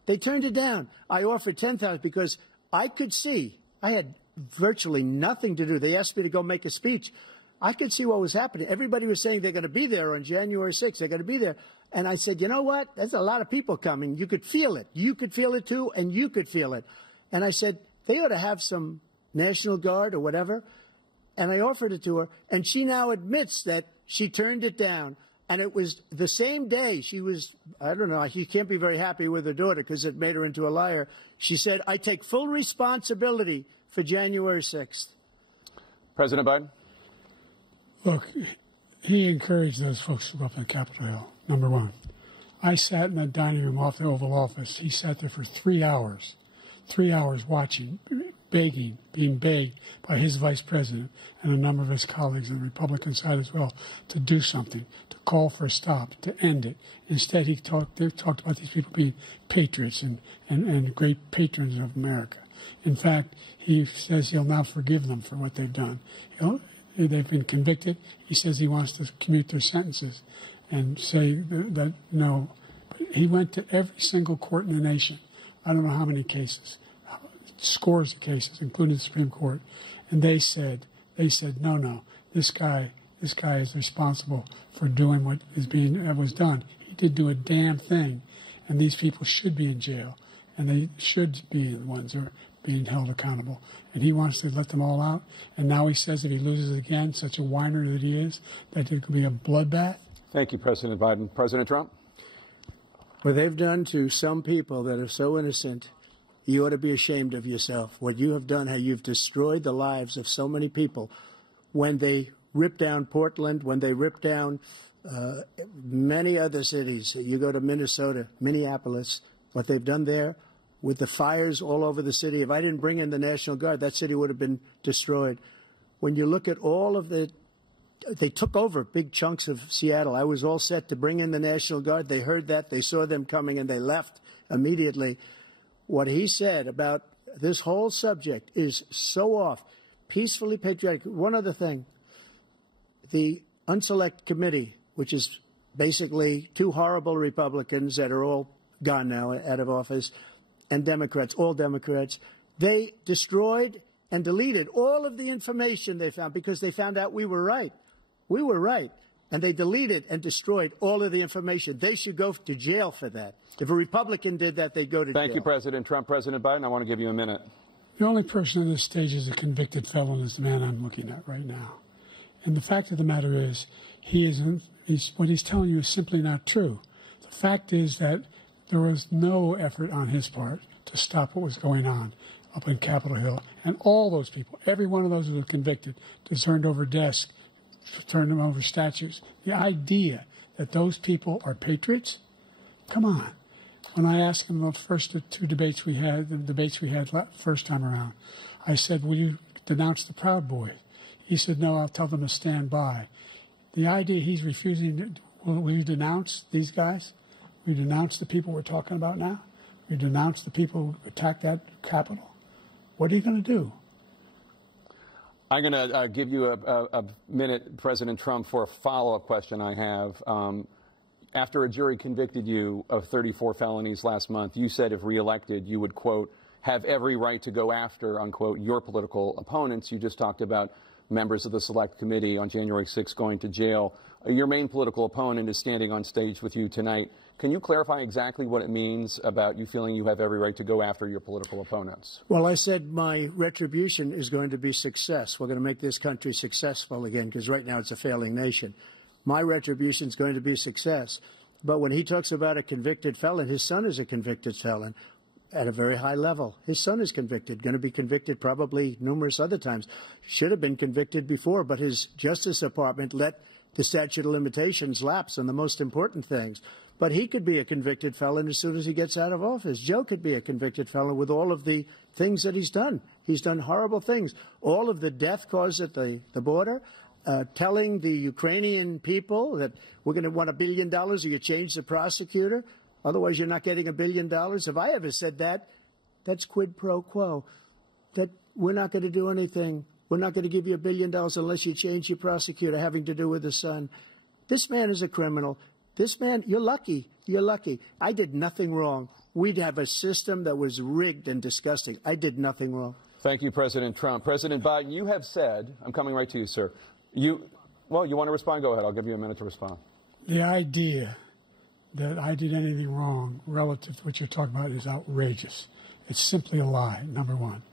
They turned it down. I offered 10,000 because I could see, I had virtually nothing to do. They asked me to go make a speech. I could see what was happening. Everybody was saying they're going to be there on January 6th. They're going to be there. And I said, you know what? There's a lot of people coming. You could feel it. You could feel it, too, and you could feel it. And I said, they ought to have some National Guard or whatever. And I offered it to her. And she now admits that she turned it down. And it was the same day she was, I don't know, she can't be very happy with her daughter because it made her into a liar. She said, I take full responsibility for January 6th. President Biden? Look, he encouraged those folks to go up on Capitol Hill, number one. I sat in the dining room off the Oval Office. He sat there for 3 hours watching, begging, being begged by his vice president and a number of his colleagues on the Republican side as well to do something, to call for a stop, to end it. Instead, they talked about these people being patriots and great patrons of America. In fact, he says he'll now forgive them for what they've done. They've been convicted. He says he wants to commute their sentences and say that no. But he went to every single court in the nation. I don't know how many cases, scores of cases, including the Supreme Court, and they said, no, this guy is responsible for doing what was done. He did do a damn thing, and these people should be in jail, and they should be the ones who are being held accountable. And he wants to let them all out. And now he says if he loses again, such a whiner that he is, that it could be a bloodbath. Thank you, President Biden. President Trump? What they've done to some people that are so innocent, you ought to be ashamed of yourself. What you have done, how you've destroyed the lives of so many people. When they ripped down Portland, when they ripped down many other cities, you go to Minnesota, Minneapolis, what they've done there, with the fires all over the city. If I didn't bring in the National Guard, that city would have been destroyed. When you look at all of they took over big chunks of Seattle. I was all set to bring in the National Guard. They heard that. They saw them coming, and they left immediately. What he said about this whole subject is so off. Peacefully patriotic. One other thing. The Unselect Committee, which is basically two horrible Republicans that are all gone now, out of office, and Democrats, all Democrats, they destroyed and deleted all of the information they found because they found out we were right. We were right. And they deleted and destroyed all of the information. They should go to jail for that. If a Republican did that, they'd go to jail. Thank you, President Trump. President Biden, I want to give you a minute. The only person on this stage is a convicted felon is the man I'm looking at right now. And the fact of the matter is, what he's telling you is simply not true. The fact is that there was no effort on his part to stop what was going on up in Capitol Hill. And all those people, every one of those who were convicted, turned over desks, turned them over statues. The idea that those people are patriots? Come on. When I asked him about the first two debates we had, the debates we had first time around, I said, will you denounce the Proud Boys? He said, no, I'll tell them to stand by. The idea he's refusing, will you denounce these guys? We denounce the people we're talking about now. We denounce the people who attacked that Capitol. What are you going to do? I'm going to give you a minute, President Trump, for a follow-up question I have. After a jury convicted you of 34 felonies last month, you said if reelected, you would, quote, have every right to go after, unquote, your political opponents. You just talked about members of the Select Committee on January 6th going to jail. Your main political opponent is standing on stage with you tonight. Can you clarify exactly what it means about you feeling you have every right to go after your political opponents? Well, I said my retribution is going to be success. We're going to make this country successful again, because right now it's a failing nation. My retribution is going to be success. But when he talks about a convicted felon, his son is a convicted felon at a very high level. His son is convicted, going to be convicted probably numerous other times. Should have been convicted before, but his Justice Department let the statute of limitations lapse on the most important things. But he could be a convicted felon as soon as he gets out of office. Joe could be a convicted felon with all of the things that he's done. He's done horrible things. All of the death caused at the border, telling the Ukrainian people that we're going to want $1 billion or you change the prosecutor. Otherwise, you're not getting $1 billion. If I ever said that, that's quid pro quo. That we're not going to do anything. We're not going to give you $1 billion unless you change your prosecutor, having to do with the son. This man is a criminal. This man, you're lucky. You're lucky. I did nothing wrong. We'd have a system that was rigged and disgusting. I did nothing wrong. Thank you, President Trump. President Biden, you have said, I'm coming right to you, sir. You want to respond? Go ahead. I'll give you a minute to respond. The idea that I did anything wrong relative to what you're talking about is outrageous. It's simply a lie, number one.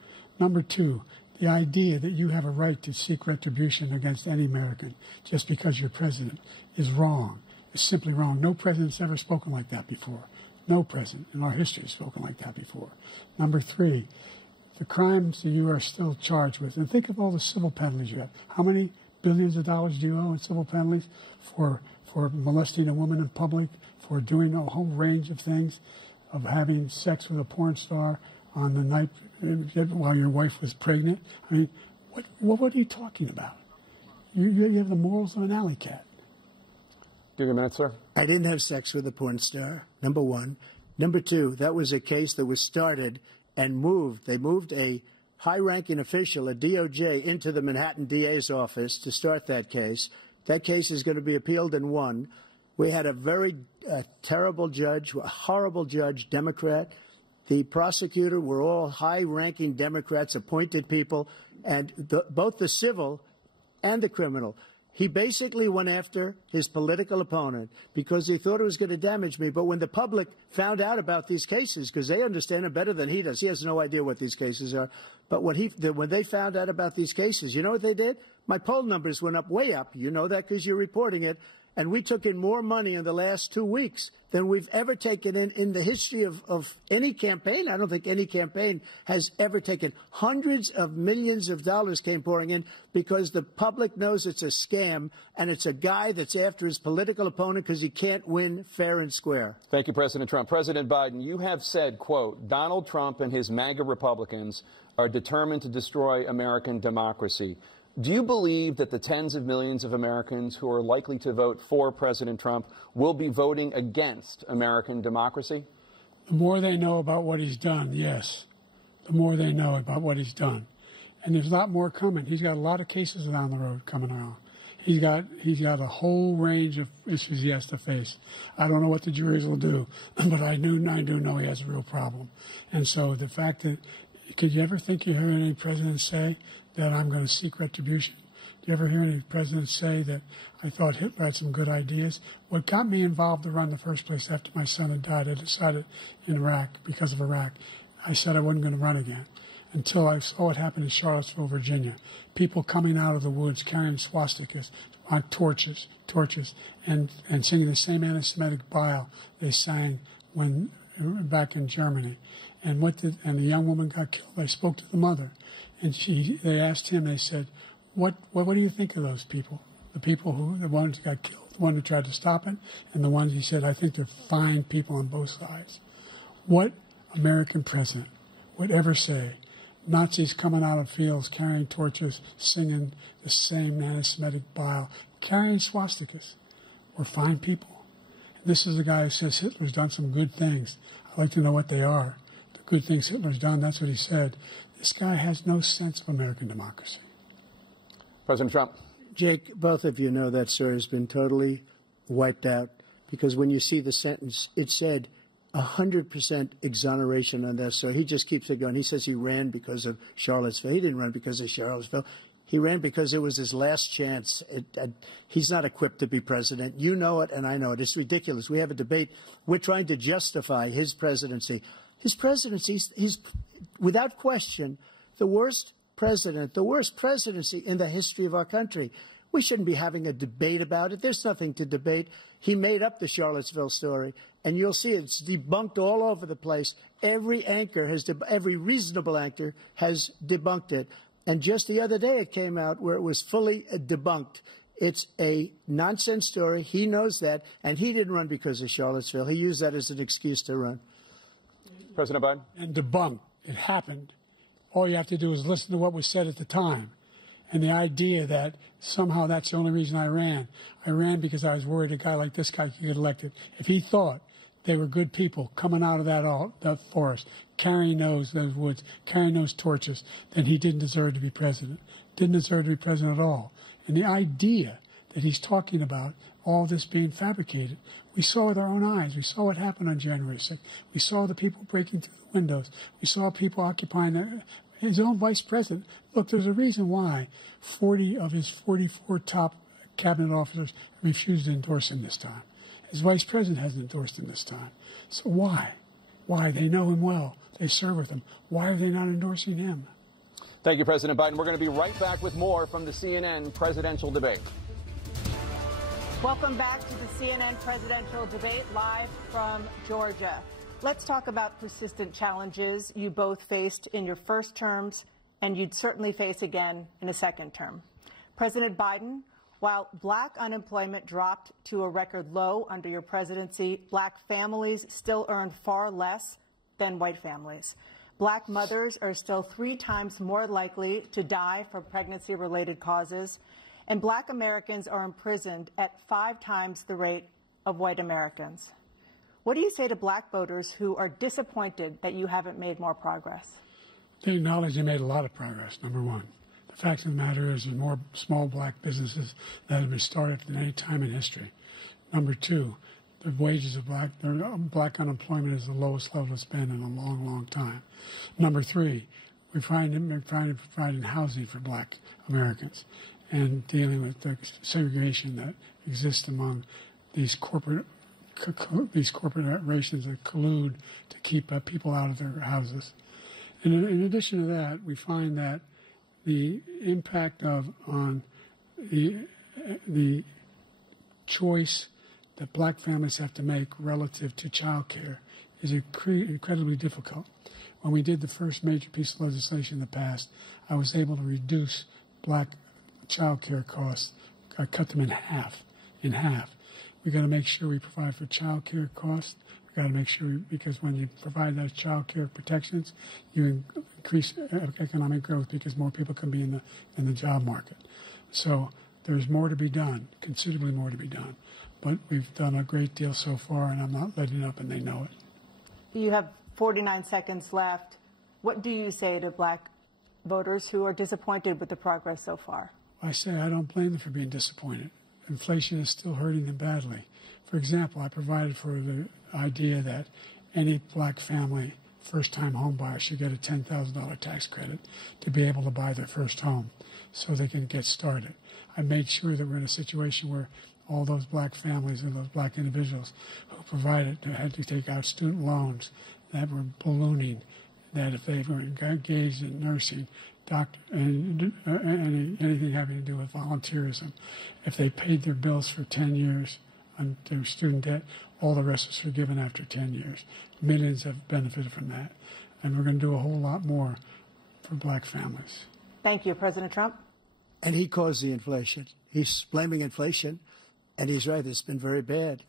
Number two, the idea that you have a right to seek retribution against any American just because you're president is wrong. It's simply wrong. No president's ever spoken like that before. No president in our history has spoken like that before. Number three, the crimes that you are still charged with, and think of all the civil penalties you have. How many billions of dollars do you owe in civil penalties for molesting a woman in public, for doing a whole range of things, of having sex with a porn star on the night while your wife was pregnant? I mean, what are you talking about? You have the morals of an alley cat. Do you have a minute, sir? I didn't have sex with a porn star, number one. Number two, that was a case that was started and moved. They moved a high-ranking official, a DOJ, into the Manhattan DA's office to start that case. That case is going to be appealed and won. We had a very terrible judge, a horrible judge, Democrat. The prosecutor were all high-ranking Democrats, appointed people, and both the civil and the criminal. He basically went after his political opponent because he thought it was going to damage me. But when the public found out about these cases, because they understand it better than he does, he has no idea what these cases are. But when they found out about these cases, you know what they did? My poll numbers went up, way up. You know that because you're reporting it. And we took in more money in the last 2 weeks than we've ever taken in the history of any campaign. I don't think any campaign has ever taken. Hundreds of millions of dollars came pouring in because the public knows it's a scam, and it's a guy that's after his political opponent because he can't win fair and square. Thank you, President Trump. President Biden, you have said, quote, Donald Trump and his MAGA Republicans are determined to destroy American democracy. Do you believe that the tens of millions of Americans who are likely to vote for President Trump will be voting against American democracy? The more they know about what he's done, yes. The more they know about what he's done. And there's a lot more coming. He's got a lot of cases down the road coming around. He's got a whole range of issues he has to face. I don't know what the juries will do, but I do know he has a real problem. And so the fact that, could you ever think you heard any president say that I'm going to seek retribution? Do you ever hear any president say that I thought Hitler had some good ideas? What got me involved to run in the first place after my son had died, I decided in Iraq, because of Iraq, I said I wasn't going to run again until I saw what happened in Charlottesville, Virginia. People coming out of the woods carrying swastikas, torches, and singing the same anti-Semitic bile they sang when back in Germany. And the young woman got killed. I spoke to the mother. And they asked him, they said, what do you think of those people? The ones who got killed, the one who tried to stop it, and the ones, he said, I think they're fine people on both sides. What American president would ever say, Nazis coming out of fields, carrying torches, singing the same anti-Semitic bile, carrying swastikas, were fine people? And this is the guy who says Hitler's done some good things. I'd like to know what they are. The good things Hitler's done, that's what he said. This guy has no sense of American democracy. President Trump. Jake, both of you know that, sir, has been totally wiped out because when you see the sentence, it said 100% exoneration on that, sir. He just keeps it going. He says he ran because of Charlottesville. He didn't run because of Charlottesville. He ran because it was his last chance. He's not equipped to be president. You know it, and I know it. It's ridiculous. We have a debate. We're trying to justify his presidency. His presidency, he's without question the worst president, the worst presidency in the history of our country. We shouldn't be having a debate about it. There's nothing to debate. He made up the Charlottesville story, and you'll see it's debunked all over the place. Every reasonable anchor has debunked it. And just the other day it came out where it was fully debunked. It's a nonsense story. He knows that, and he didn't run because of Charlottesville. He used that as an excuse to run. President Biden? And debunked. It happened. All you have to do is listen to what was said at the time. And the idea that somehow that's the only reason I ran because I was worried a guy like this guy could get elected. If he thought they were good people coming out of that forest, carrying those woods, carrying those torches, then he didn't deserve to be president. Didn't deserve to be president at all. And the idea that he's talking about all this being fabricated, we saw with our own eyes. We saw what happened on January 6th. We saw the people breaking through the windows. We saw people occupying his own vice president. Look, there's a reason why 40 of his 44 top cabinet officers refused to endorse him this time. His vice president hasn't endorsed him this time. So why? Why? They know him well. They serve with him. Why are they not endorsing him? Thank you, President Biden. We're going to be right back with more from the CNN presidential debate. Welcome back to the CNN presidential debate, live from Georgia. Let's talk about persistent challenges you both faced in your first terms and you'd certainly face again in a second term. President Biden, while black unemployment dropped to a record low under your presidency, black families still earn far less than white families. Black mothers are still 3 times more likely to die from pregnancy-related causes, and black Americans are imprisoned at 5 times the rate of white Americans. What do you say to black voters who are disappointed that you haven't made more progress? They acknowledge they made a lot of progress, number one. The fact of the matter is there's more small black businesses that have been started than any time in history. Number two, the wages of black unemployment is the lowest level it's been in a long, long time. Number three, we're trying to provide housing for black Americans and dealing with the segregation that exists among these corporations that collude to keep people out of their houses. And in addition to that, we find that the impact on the choice that black families have to make relative to child care is incredibly difficult. When we did the first major piece of legislation in the past, I was able to reduce black child care costs. I cut them in half. We got to make sure we provide for child care costs. We got to make sure, because when you provide those child care protections, you increase economic growth because more people can be in the job market. So there's more to be done, considerably more to be done. But we've done a great deal so far, and I'm not letting up, and they know it. You have 49 seconds left. What do you say to black voters who are disappointed with the progress so far? I say I don't blame them for being disappointed. Inflation is still hurting them badly. For example, I provided for the idea that any black family, first-time home buyer, should get a $10,000 tax credit to be able to buy their first home so they can get started. I made sure that we're in a situation where all those black families and those black individuals who provided had to take out student loans that were ballooning, that if they were engaged in nursing, doctor, and anything having to do with volunteerism, if they paid their bills for 10 years on their student debt, all the rest was forgiven after 10 years. Millions have benefited from that. And we're going to do a whole lot more for black families. Thank you, President Trump. And he caused the inflation. He's blaming inflation, and he's right, it's been very bad.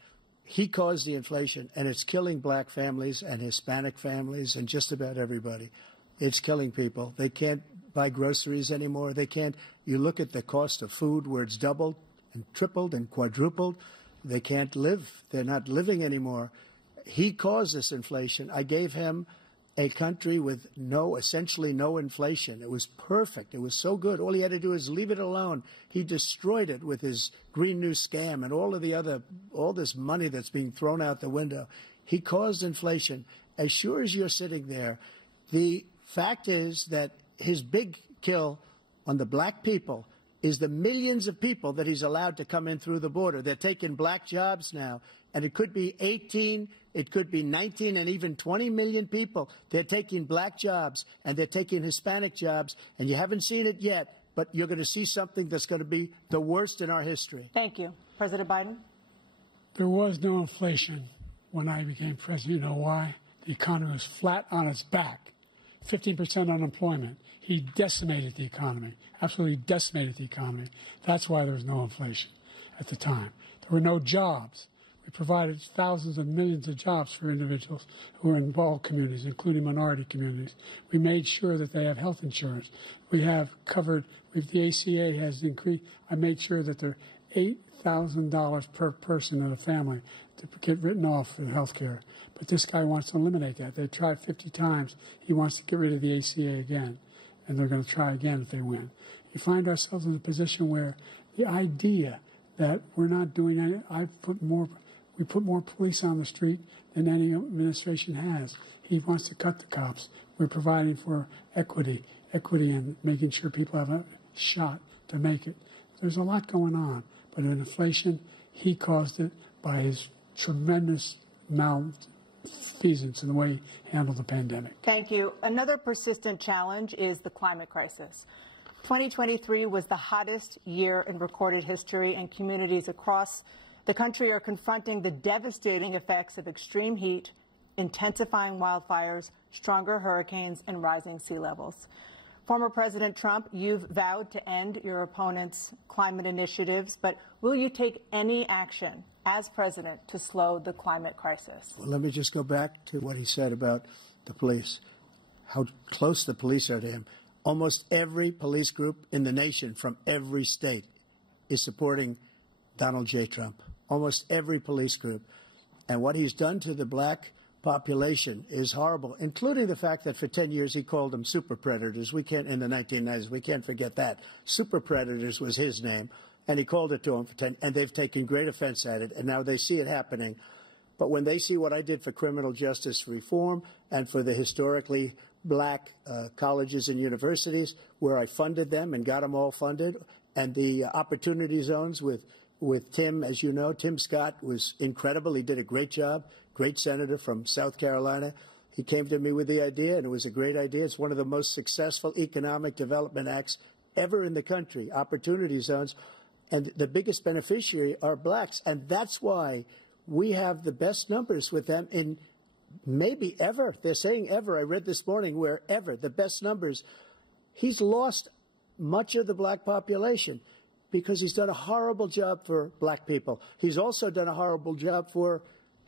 He caused the inflation, and it's killing black families and Hispanic families and just about everybody. It's killing people. They can't buy groceries anymore. They can't. You look at the cost of food where it's doubled and tripled and quadrupled. They can't live. They're not living anymore. He caused this inflation. I gave him a country with essentially no inflation. It was perfect. It was so good. All he had to do is leave it alone. He destroyed it with his Green New Scam and all this money that's being thrown out the window. He caused inflation. As sure as you're sitting there, the fact is that his big kill on the black people is the millions of people that he's allowed to come in through the border. They're taking black jobs now, and it could be 18, it could be 19, and even 20 million people. They're taking black jobs, and they're taking Hispanic jobs, and you haven't seen it yet, but you're going to see something that's going to be the worst in our history. Thank you. President Biden? There was no inflation when I became president. You know why? The economy was flat on its back. 15% unemployment. He decimated the economy, absolutely decimated the economy. That's why there was no inflation at the time. There were no jobs. We provided thousands of millions of jobs for individuals who are in all communities, including minority communities. We made sure that they have health insurance. We have covered, the ACA has increased. I made sure that there are $8,000 per person in a family to get written off for health care. But this guy wants to eliminate that. They tried 50 times. He wants to get rid of the ACA again, and they're going to try again if they win. You find ourselves in a position where the idea that we're not doing any, we put more police on the street than any administration has. He wants to cut the cops. We're providing for equity and making sure people have a shot to make it. There's a lot going on, but in inflation, he caused it by his tremendous malfeasance in the way he handled the pandemic. Thank you. Another persistent challenge is the climate crisis. 2023 was the hottest year in recorded history, and communities across the country are confronting the devastating effects of extreme heat, intensifying wildfires, stronger hurricanes, and rising sea levels. Former President Trump, you've vowed to end your opponent's climate initiatives, but will you take any action as president to slow the climate crisis? Well, let me just go back to what he said about the police, how close the police are to him. Almost every police group in the nation from every state is supporting Donald J. Trump. Almost every police group. And what he's done to the black population is horrible, including the fact that for 10 years he called them super predators. We can't, in the 1990s, we can't forget that. Super predators was his name, and he called it to them for 10, and they've taken great offense at it, and now they see it happening. But when they see what I did for criminal justice reform and for the historically black colleges and universities, where I funded them and got them all funded, and the opportunity zones with Tim, as you know, Tim Scott was incredible. He did a great job, great senator from South Carolina. He came to me with the idea, and it was a great idea. It's one of the most successful economic development acts ever in the country, opportunity zones. And the biggest beneficiary are blacks. And that's why we have the best numbers with them in maybe ever. They're saying ever. I read this morning where ever, the best numbers. He's lost much of the black population because he's done a horrible job for black people. He's also done a horrible job for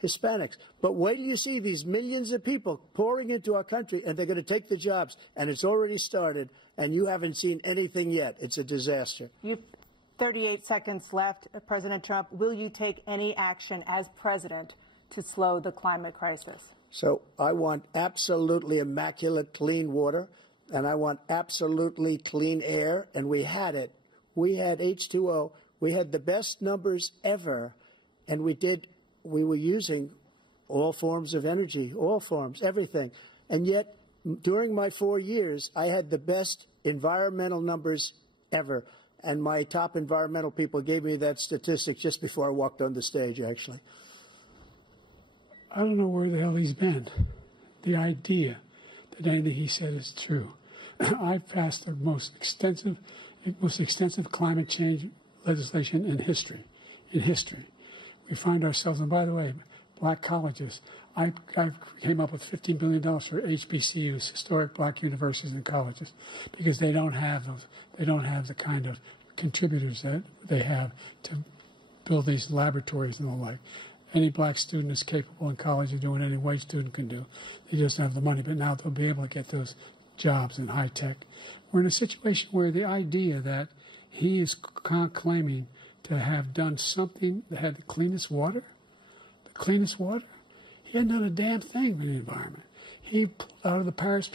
Hispanics. But wait till you see these millions of people pouring into our country, and they're going to take the jobs, and it's already started, and you haven't seen anything yet. It's a disaster. You 38 seconds left. President Trump, will you take any action as president to slow the climate crisis? So I want absolutely immaculate clean water, and I want absolutely clean air, and we had it. We had H2O. We had the best numbers ever, and we were using all forms of energy, all forms, everything. And yet, during my 4 years, I had the best environmental numbers ever. And my top environmental people gave me that statistic just before I walked on the stage, actually. I don't know where the hell he's been. The idea that anything he said is true. I've passed the most extensive climate change legislation in history. We find ourselves, and by the way, black colleges. I came up with $15 billion for HBCUs, historic black universities and colleges, because they don't have those. They don't have the kind of contributors that they have to build these laboratories and the like. Any black student is capable in college of doing any white student can do. They just don't have the money, but now they'll be able to get those jobs in high tech. We're in a situation where the idea that he is claiming to have done something that had the cleanest water, he hadn't done a damn thing with the environment. He pulled out of the Paris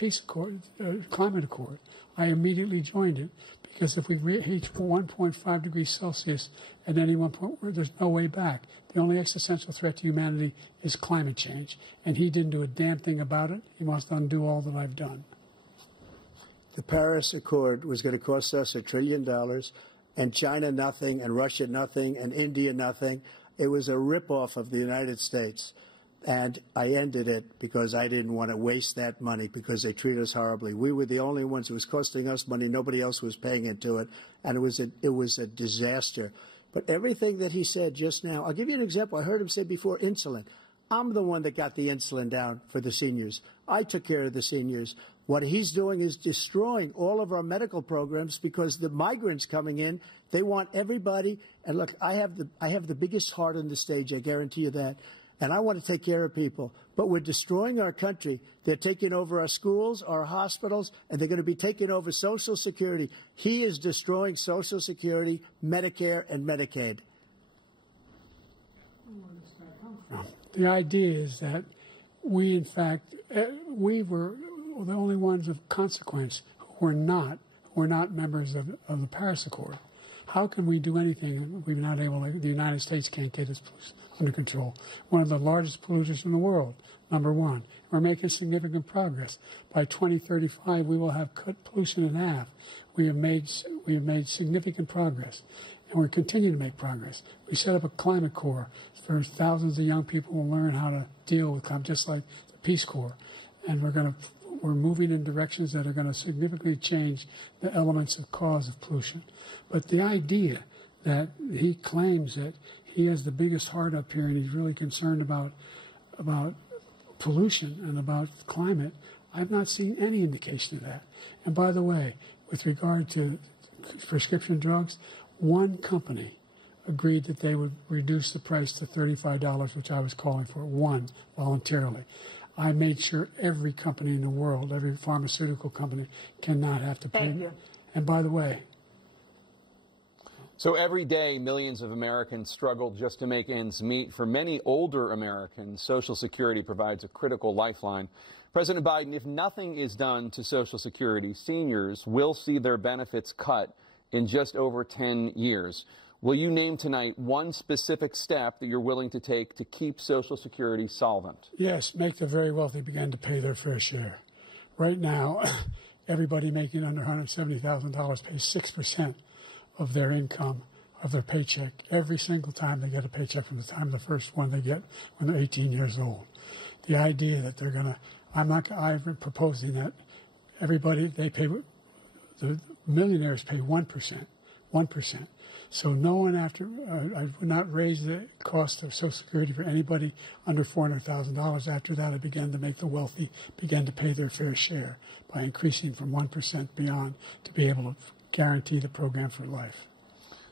Climate Accord. I immediately joined it because if we reach 1.5 degrees Celsius at any one point, there's no way back. The only existential threat to humanity is climate change, and he didn't do a damn thing about it. He wants to undo all that I've done. The Paris Accord was going to cost us $1 trillion, and China nothing, and Russia nothing, and India nothing. It was a ripoff of the United States. And I ended it because I didn't want to waste that money because they treat us horribly. We were the only ones. It was costing us money. Nobody else was paying into it. And it was a disaster. But everything that he said just now, I'll give you an example. I heard him say before insulin. I'm the one that got the insulin down for the seniors. I took care of the seniors. What he's doing is destroying all of our medical programs because the migrants coming in, they want everybody. And look, I have the biggest heart on the stage. I guarantee you that. And I want to take care of people. But we're destroying our country. They're taking over our schools, our hospitals, and they're going to be taking over Social Security. He is destroying Social Security, Medicare, and Medicaid. The idea is that we, in fact, we were the only ones of consequence who were not members of the Paris Accord. How can we do anything if we're not able to, the United States can't get its pollution under control? One of the largest polluters in the world, number one. We're making significant progress. By 2035, we will have cut pollution in half. We have made significant progress, and we're continuing to make progress. We set up a climate corps for thousands of young people will learn how to deal with climate, just like the Peace Corps. And we're moving in directions that are going to significantly change the elements of cause of pollution. But the idea that he claims that he has the biggest heart up here and he's really concerned about pollution and about climate, I've not seen any indication of that. And by the way, with regard to prescription drugs, one company agreed that they would reduce the price to $35, which I was calling for, one, voluntarily. I made sure every company in the world, every pharmaceutical company, cannot have to pay. Thank you. And by the way, so every day, millions of Americans struggle just to make ends meet. For many older Americans, Social Security provides a critical lifeline. President Biden, if nothing is done to Social Security, seniors will see their benefits cut in just over 10 years. Will you name tonight one specific step that you're willing to take to keep Social Security solvent? Yes, make the very wealthy begin to pay their fair share. Right now, everybody making under $170,000 pays 6% of their income, of their paycheck, every single time they get a paycheck from the time of the first one they get when they're 18 years old. The idea that they're going to, I'm proposing that everybody, the millionaires pay 1%. So no one I would not raise the cost of Social Security for anybody under $400,000. After that, I began to make the wealthy begin to pay their fair share by increasing from 1% beyond to be able to guarantee the program for life.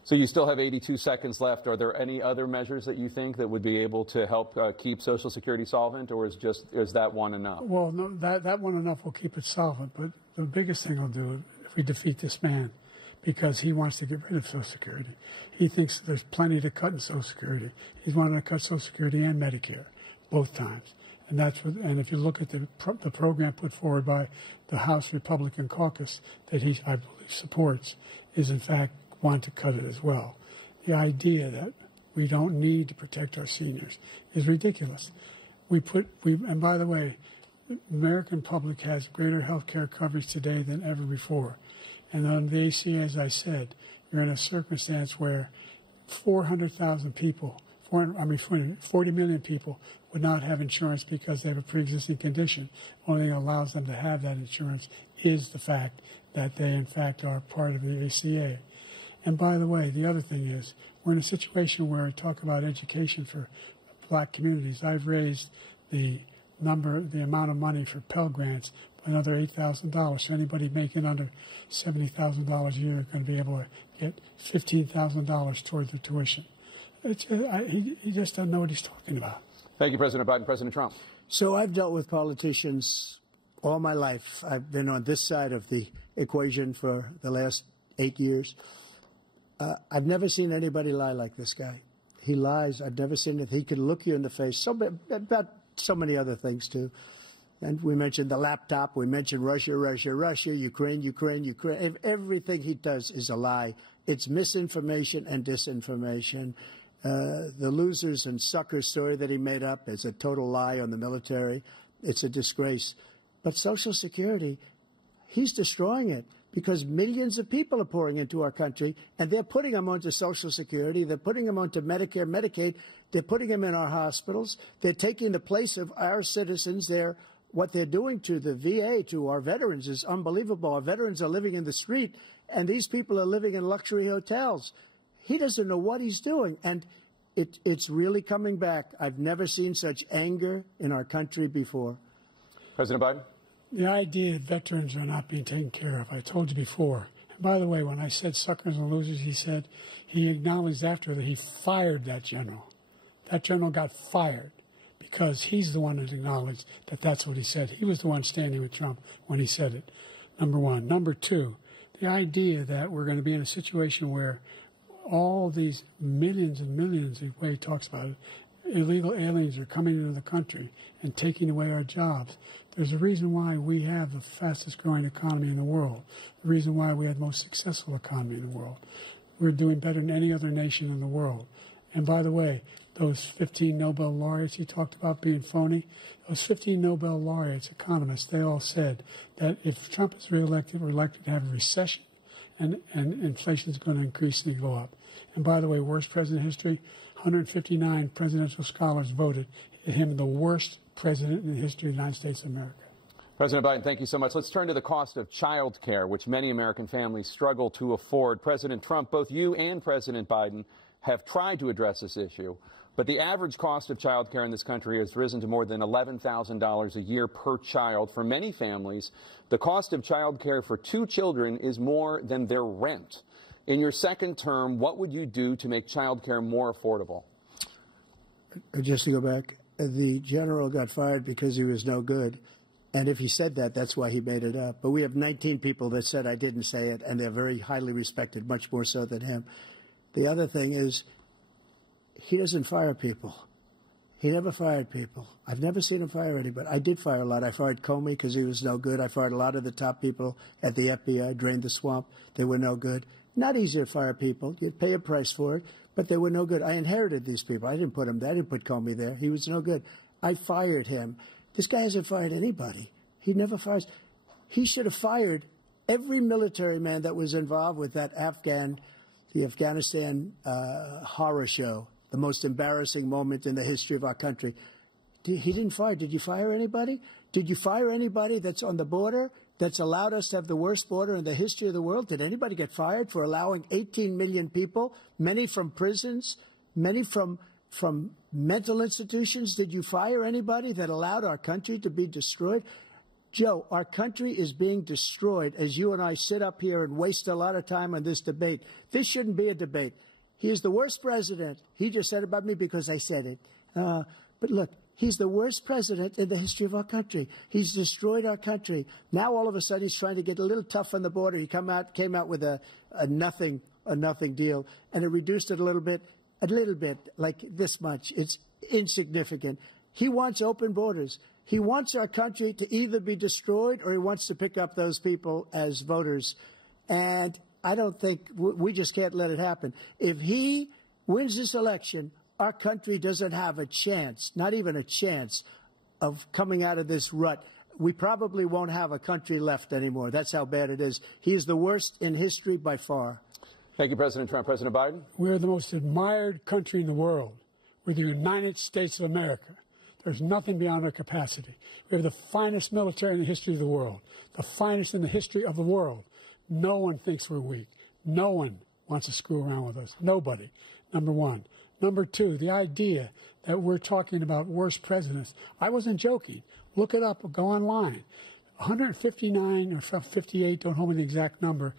So you still have 82 seconds left. Are there any other measures that you think that would be able to help keep Social Security solvent, or is that one enough? Well, no, that one enough will keep it solvent. But the biggest thing will do if we defeat this man, because he wants to get rid of Social Security. He thinks there's plenty to cut in Social Security. He's wanting to cut Social Security and Medicare, both times. And and if you look at the program put forward by the House Republican caucus that I believe supports, is in fact want to cut it as well. The idea that we don't need to protect our seniors is ridiculous. And by the way, the American public has greater health care coverage today than ever before. And on the ACA, as I said, you're in a circumstance where 400,000 people, 40 million people would not have insurance because they have a pre-existing condition. The only thing that allows them to have that insurance is the fact that they, in fact, are part of the ACA. And by the way, the other thing is, we're in a situation where I talk about education for black communities. I've raised the amount of money for Pell Grants by another $8,000. So anybody making under $70,000 a year is going to be able to get $15,000 towards the tuition. He just doesn't know what he's talking about. Thank you, President Biden. President Trump. So I've dealt with politicians all my life. I've been on this side of the equation for the last 8 years. I've never seen anybody lie like this guy. He lies. I've never seen it. He can look you in the face. About so many other things, too. And we mentioned the laptop. We mentioned Russia, Ukraine. Everything he does is a lie. It's misinformation and disinformation. The losers and suckers story that he made up is a total lie on the military. It's a disgrace. But Social Security, he's destroying it because millions of people are pouring into our country, and they're putting them onto Social Security. They're putting them onto Medicare, Medicaid. They're putting them in our hospitals. They're taking the place of our citizens. What they're doing to the VA, to our veterans, is unbelievable. Our veterans are living in the street, and these people are living in luxury hotels. He doesn't know what he's doing, and it's really coming back. I've never seen such anger in our country before. President Biden? The idea that veterans are not being taken care of, I told you before. And by the way, when I said suckers and losers, he acknowledged after that he fired that general. That general got fired because he's the one that acknowledged that that's what he said. He was the one standing with Trump when he said it, number one. Number two, the idea that we're going to be in a situation where all these millions and millions, the way he talks about it, illegal aliens are coming into the country and taking away our jobs. There's a reason why we have the fastest growing economy in the world, the reason why we have the most successful economy in the world. We're doing better than any other nation in the world. And by the way, those 15 Nobel laureates he talked about being phony, those 15 Nobel laureates, economists, they all said that if Trump is reelected, we're likely to have a recession and inflation is going to increasingly go up. And by the way, worst president in history, 159 presidential scholars voted him the worst president in the history of the United States of America. President Biden, thank you so much. Let's turn to the cost of child care, which many American families struggle to afford. President Trump, both you and President Biden have tried to address this issue, but the average cost of child care in this country has risen to more than $11,000 a year per child. For many families, the cost of child care for 2 children is more than their rent. In your second term, what would you do to make child care more affordable? Just to go back, the general got fired because he was no good. And if he said that, that's why he made it up. But we have 19 people that said I didn't say it, and they're very highly respected, much more so than him. The other thing is he doesn't fire people. He never fired people. I've never seen him fire anybody. I did fire a lot. I fired Comey because he was no good. I fired a lot of the top people at the FBI, drained the swamp. They were no good. Not easy to fire people. You'd pay a price for it, but they were no good. I inherited these people. I didn't put him there. I didn't put Comey there. He was no good. I fired him. This guy hasn't fired anybody. He never fires. He should have fired every military man that was involved with that the Afghanistan horror show, the most embarrassing moment in the history of our country. He didn't fire. Did you fire anybody? Did you fire anybody that's on the border that's allowed us to have the worst border in the history of the world? Did anybody get fired for allowing 18 million people, many from prisons, many from mental institutions? Did you fire anybody that allowed our country to be destroyed? Joe, our country is being destroyed as you and I sit up here and waste a lot of time on this debate. This shouldn't be a debate. He is the worst president. He just said about me because I said it. But look, he's the worst president in the history of our country. He's destroyed our country. Now all of a sudden he's trying to get a little tough on the border. He came out with a nothing deal, and it reduced it a little bit, like this much. It's insignificant. He wants open borders. He wants our country to either be destroyed or he wants to pick up those people as voters. And I don't think we just can't let it happen. If he wins this election, our country doesn't have a chance, not even a chance, of coming out of this rut. We probably won't have a country left anymore. That's how bad it is. He is the worst in history by far. Thank you, President Trump. President Biden? We're the most admired country in the world. We're the United States of America. There's nothing beyond our capacity. We have the finest military in the history of the world, the finest in the history of the world. No one thinks we're weak. No one wants to screw around with us. Nobody, number one. Number two, the idea that we're talking about worst presidents. I wasn't joking. Look it up or go online. 159 or 58, don't hold me the exact number,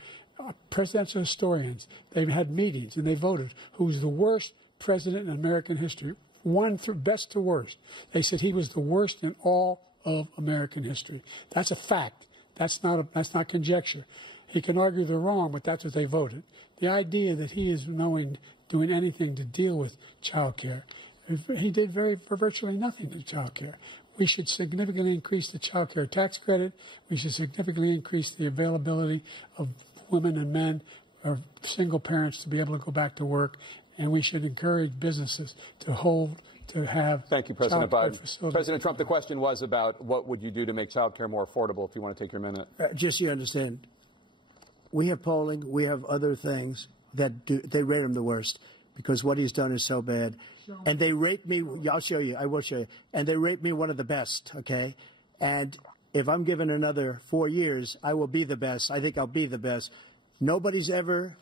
presidential historians, they've had meetings and they voted who's the worst president in American history. One through best to worst. They said he was the worst in all of American history. That's a fact. That's not conjecture. He can argue they're wrong, but that's what they voted. The idea that he is doing anything to deal with child care, he did virtually nothing to child care. We should significantly increase the child care tax credit. We should significantly increase the availability of women and men or single parents to be able to go back to work. And we should encourage businesses to to have. Thank you, President Biden. President Trump, the question was about what would you do to make child care more affordable, if you want to take your minute. Just so you understand, we have polling, we have other things that they rate him the worst because what he's done is so bad. And they rate me, I'll show you, I will show you, and they rate me one of the best, okay? And if I'm given another 4 years, I will be the best. I think I'll be the best. Nobody's ever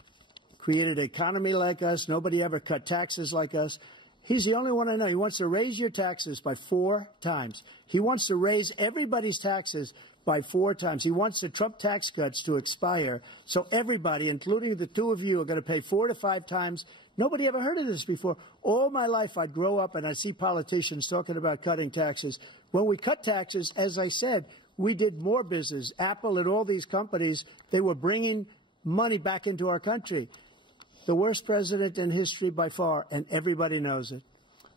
created an economy like us. Nobody ever cut taxes like us. He's the only one I know. He wants to raise your taxes by 4 times. He wants to raise everybody's taxes by 4 times. He wants the Trump tax cuts to expire, so everybody, including the two of you, are going to pay 4 to 5 times. Nobody ever heard of this before. All my life, I'd grow up and I'd see politicians talking about cutting taxes. When we cut taxes, as I said, we did more business. Apple and all these companies, they were bringing money back into our country. The worst president in history by far, and everybody knows it.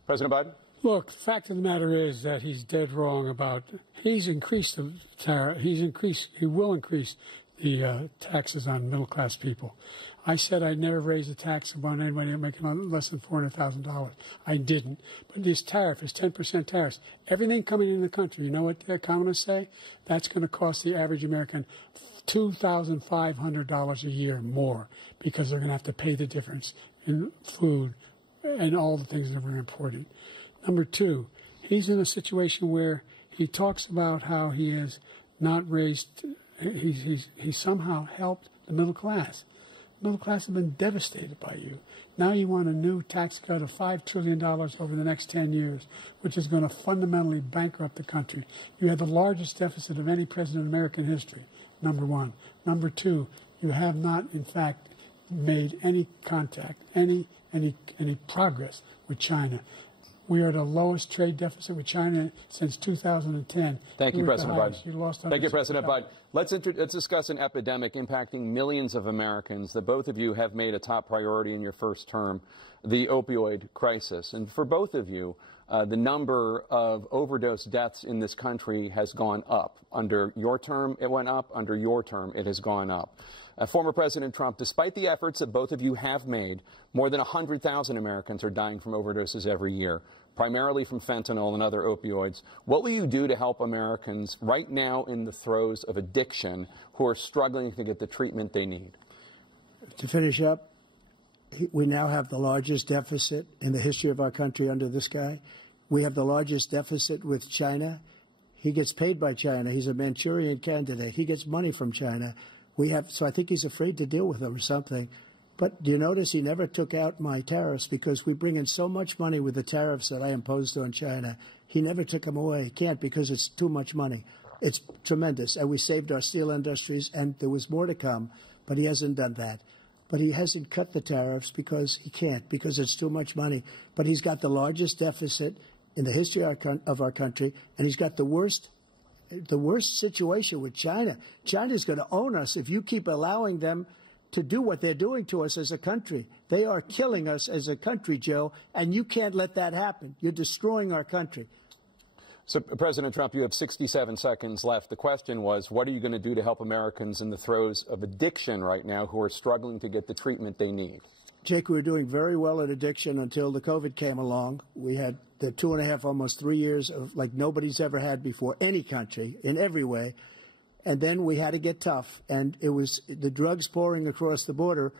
President Biden? Look, the fact of the matter is that he's dead wrong about, he's increased the tariff, he will increase the taxes on middle-class people. I said I'd never raise a tax upon anybody making less than $400,000. I didn't. But this tariff is 10% tariffs. Everything coming in the country, you know what the economists say? That's going to cost the average American $2,500 a year more because they're going to have to pay the difference in food and all the things that we're importing. Number two, he's in a situation where he talks about how he has not raised, he's somehow helped the middle class. The middle class have been devastated by you. Now you want a new tax cut of $5 trillion over the next 10 years, which is going to fundamentally bankrupt the country. You have the largest deficit of any president in American history, number one. Number two, you have not, in fact, made any contact, any progress with China. We are at the lowest trade deficit with China since 2010. Thank you, President Biden. You lost Thank you, President Biden. Let's discuss an epidemic impacting millions of Americans that both of you have made a top priority in your first term, the opioid crisis. And for both of you, the number of overdose deaths in this country has gone up. Under your term, it went up. Under your term, it has gone up. Former President Trump, despite the efforts that both of you have made, more than 100,000 Americans are dying from overdoses every year, primarily from fentanyl and other opioids. What will you do to help Americans right now in the throes of addiction who are struggling to get the treatment they need? To finish up, we now have the largest deficit in the history of our country under this guy. We have the largest deficit with China. He gets paid by China. He's a Manchurian candidate. He gets money from China. So I think he's afraid to deal with them or something. But do you notice he never took out my tariffs because we bring in so much money with the tariffs that I imposed on China. He never took them away. He can't because it's too much money. It's tremendous. And we saved our steel industries, and there was more to come, but he hasn't done that. But he hasn't cut the tariffs because he can't, because it's too much money. But he's got the largest deficit in the history of our country, and he's got the worst situation with China. China's going to own us if you keep allowing them to do what they're doing to us as a country. They are killing us as a country, Joe, and you can't let that happen. You're destroying our country. So, President Trump, you have 67 seconds left. The question was, what are you going to do to help Americans in the throes of addiction right now who are struggling to get the treatment they need? Jake, we were doing very well at addiction until the COVID came along. We had the 2.5, almost 3 years of like nobody's ever had before, any country, in every way. And then we had to get tough. And it was the drugs pouring across the border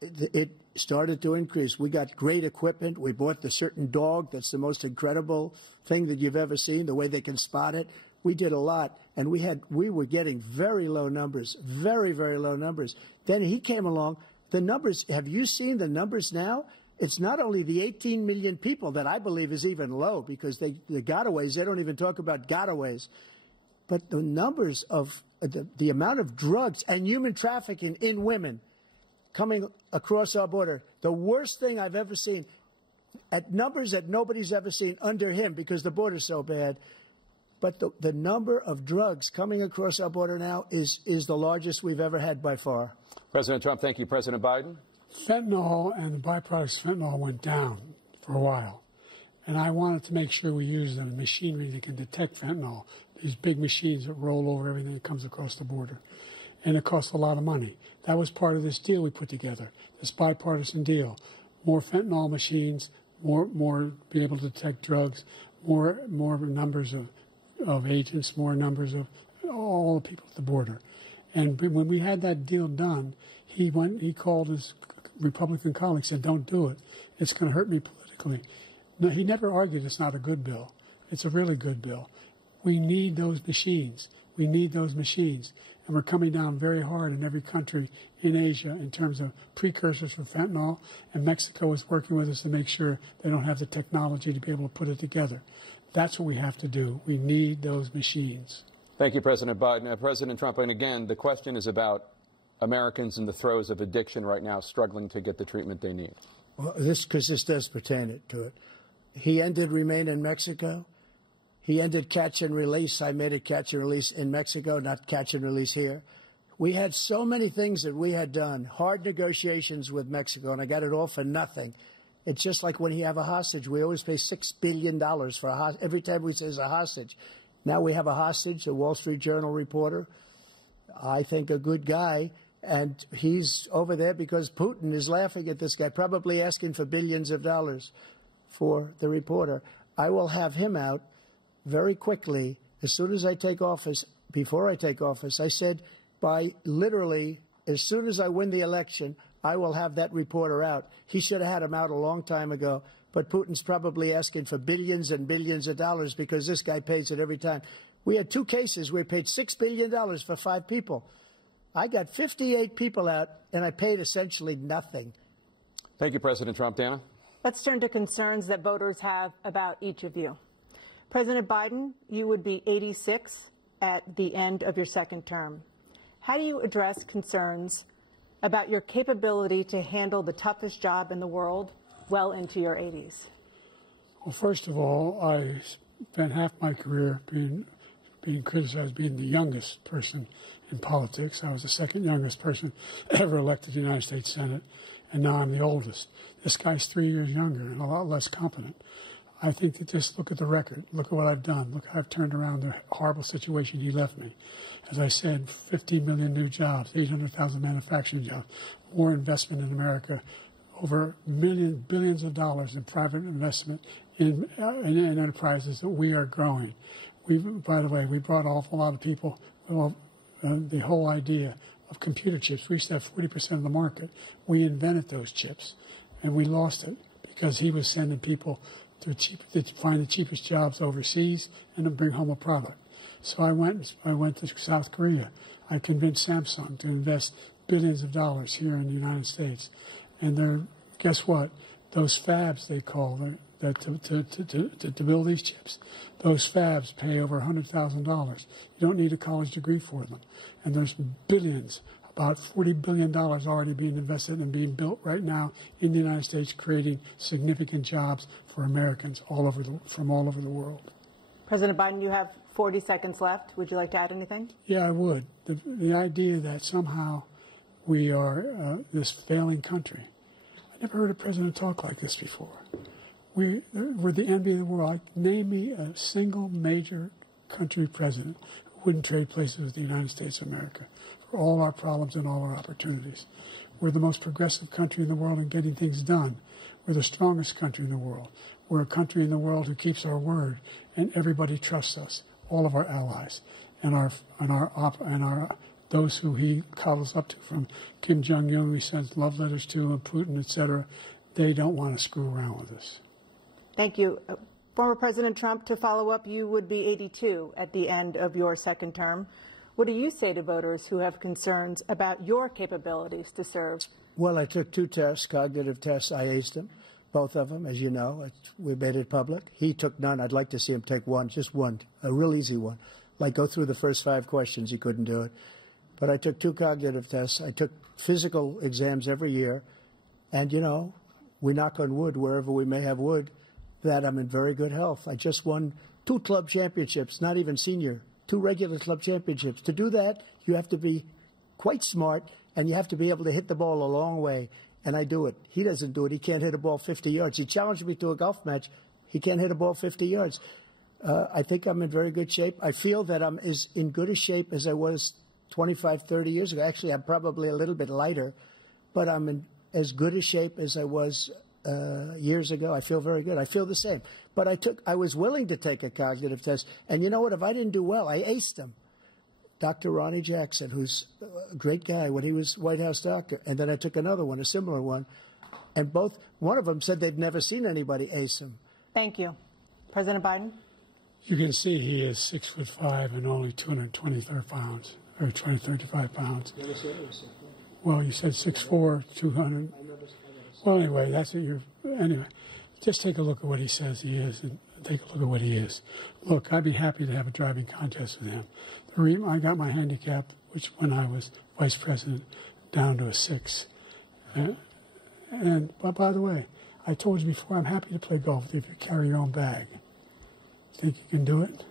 it started to increase. We got great equipment. We bought the certain dog that's the most incredible thing that you've ever seen, the way they can spot it. We did a lot, and we were getting very low numbers, very, very low numbers. Then he came along. The numbers, have you seen the numbers now? It's not only the 18 million people that I believe is even low because the gotaways, they don't even talk about gotaways. But the numbers of the amount of drugs and human trafficking in women coming across our border, the worst thing I've ever seen, at numbers that nobody's ever seen under him because the border's so bad. But the number of drugs coming across our border now is the largest we've ever had by far. President Trump, thank you. President Biden? Fentanyl and the byproducts of fentanyl went down for a while. And I wanted to make sure we use the machinery that can detect fentanyl, these big machines that roll over everything that comes across the border. And it costs a lot of money. That was part of this deal we put together, this bipartisan deal. More fentanyl machines, more be able to detect drugs, more numbers of agents, more numbers of all the people at the border. And when we had that deal done, he called his Republican colleagues and said, "Don't do it. It's going to hurt me politically." No, he never argued it's not a good bill. It's a really good bill. We need those machines. We need those machines. And we're coming down very hard in every country in Asia in terms of precursors for fentanyl. And Mexico is working with us to make sure they don't have the technology to be able to put it together. That's what we have to do. We need those machines. Thank you, President Biden. President Trump, and again, the question is about Americans in the throes of addiction right now, struggling to get the treatment they need. Well, this does pertain to it. He ended Remain in Mexico. He ended catch and release. I made it catch and release in Mexico, not catch and release here. We had so many things that we had done, hard negotiations with Mexico, and I got it all for nothing. It's just like when you have a hostage. We always pay $6 billion for a hostage. Every time we say it's a hostage. Now we have a hostage, a Wall Street Journal reporter, I think a good guy, and he's over there because Putin is laughing at this guy, probably asking for billions of dollars for the reporter. I will have him out very quickly as soon as I take office. Before I take office, I said by literally as soon as I win the election, I will have that reporter out. He should have had him out a long time ago. But Putin's probably asking for billions and billions of dollars because this guy pays it every time. We had 2 cases where we paid $6 billion for 5 people. I got 58 people out, and I paid essentially nothing. Thank you, President Trump. Dana? Let's turn to concerns that voters have about each of you. President Biden, you would be 86 at the end of your second term. How do you address concerns about your capability to handle the toughest job in the world well into your 80s? Well, first of all, I spent half my career being criticized being the youngest person in politics. I was the second youngest person ever elected to the United States Senate, and now I'm the oldest. This guy's 3 years younger and a lot less competent. I think that just look at the record. Look at what I've done. Look how I've turned around the horrible situation he left me. As I said, 15 million new jobs, 800,000 manufacturing jobs, more investment in America, over billions of dollars in private investment in enterprises that we are growing. By the way, we brought an awful lot of people. Well, the whole idea of computer chips. We used to have 40% of the market. We invented those chips, and we lost it because he was sending people to find the cheapest jobs overseas and to bring home a product. So I went to South Korea. I convinced Samsung to invest billions of dollars here in the United States. And guess what? Those fabs, they call that to build these chips, those fabs pay over $100,000. You don't need a college degree for them. And there's billions, about $40 billion already being invested and being built right now in the United States, creating significant jobs for Americans from all over the world. President Biden, you have 40 seconds left. Would you like to add anything? Yeah, I would. The idea that somehow we are this failing country. I never heard a president talk like this before. We're the envy of the world. Name me a single major country president who wouldn't trade places with the United States of America for all our problems and all our opportunities. We're the most progressive country in the world in getting things done. We're the strongest country in the world. We're a country in the world who keeps our word, and everybody trusts us, all of our allies, and those who he cuddles up to, from Kim Jong-un, he sends love letters to, and Putin, etc. They don't want to screw around with us. Thank you. Former President Trump, to follow up, you would be 82 at the end of your second term. What do you say to voters who have concerns about your capabilities to serve? Well, I took 2 tests, cognitive tests. I aced them, both of them, as you know. We made it public. He took none. I'd like to see him take one, just one, a real easy one. Like go through the first 5 questions. He couldn't do it. But I took 2 cognitive tests. I took physical exams every year. And, you know, we knock on wood wherever we may have wood, that I'm in very good health. I just won 2 club championships, not even senior, 2 regular club championships. To do that, you have to be quite smart, and you have to be able to hit the ball a long way. And I do it. He doesn't do it. He can't hit a ball 50 yards. He challenged me to a golf match. He can't hit a ball 50 yards. I think I'm in very good shape. I feel that I'm as in good a shape as I was 25, 30 years ago. Actually, I'm probably a little bit lighter, but I'm in as good a shape as I was years ago. I feel very good. I feel the same. But I was willing to take a cognitive test. And you know what? If I didn't do well, I aced them. Dr. Ronnie Jackson, who's a great guy when he was White House doctor. And then I took another one, a similar one. And one of them said they've never seen anybody ace him. Thank you. President Biden? You can see he is 6'5" and only 223 pounds, or 235 pounds. Well, you said 6'4", 200. Well, anyway, that's what anyway, just take a look at what he says he is and take a look at what he is. Look, I'd be happy to have a driving contest with him. I got my handicap, which when I was vice president, down to a 6. But by the way, I told you before, I'm happy to play golf with you if you carry your own bag. Think you can do it?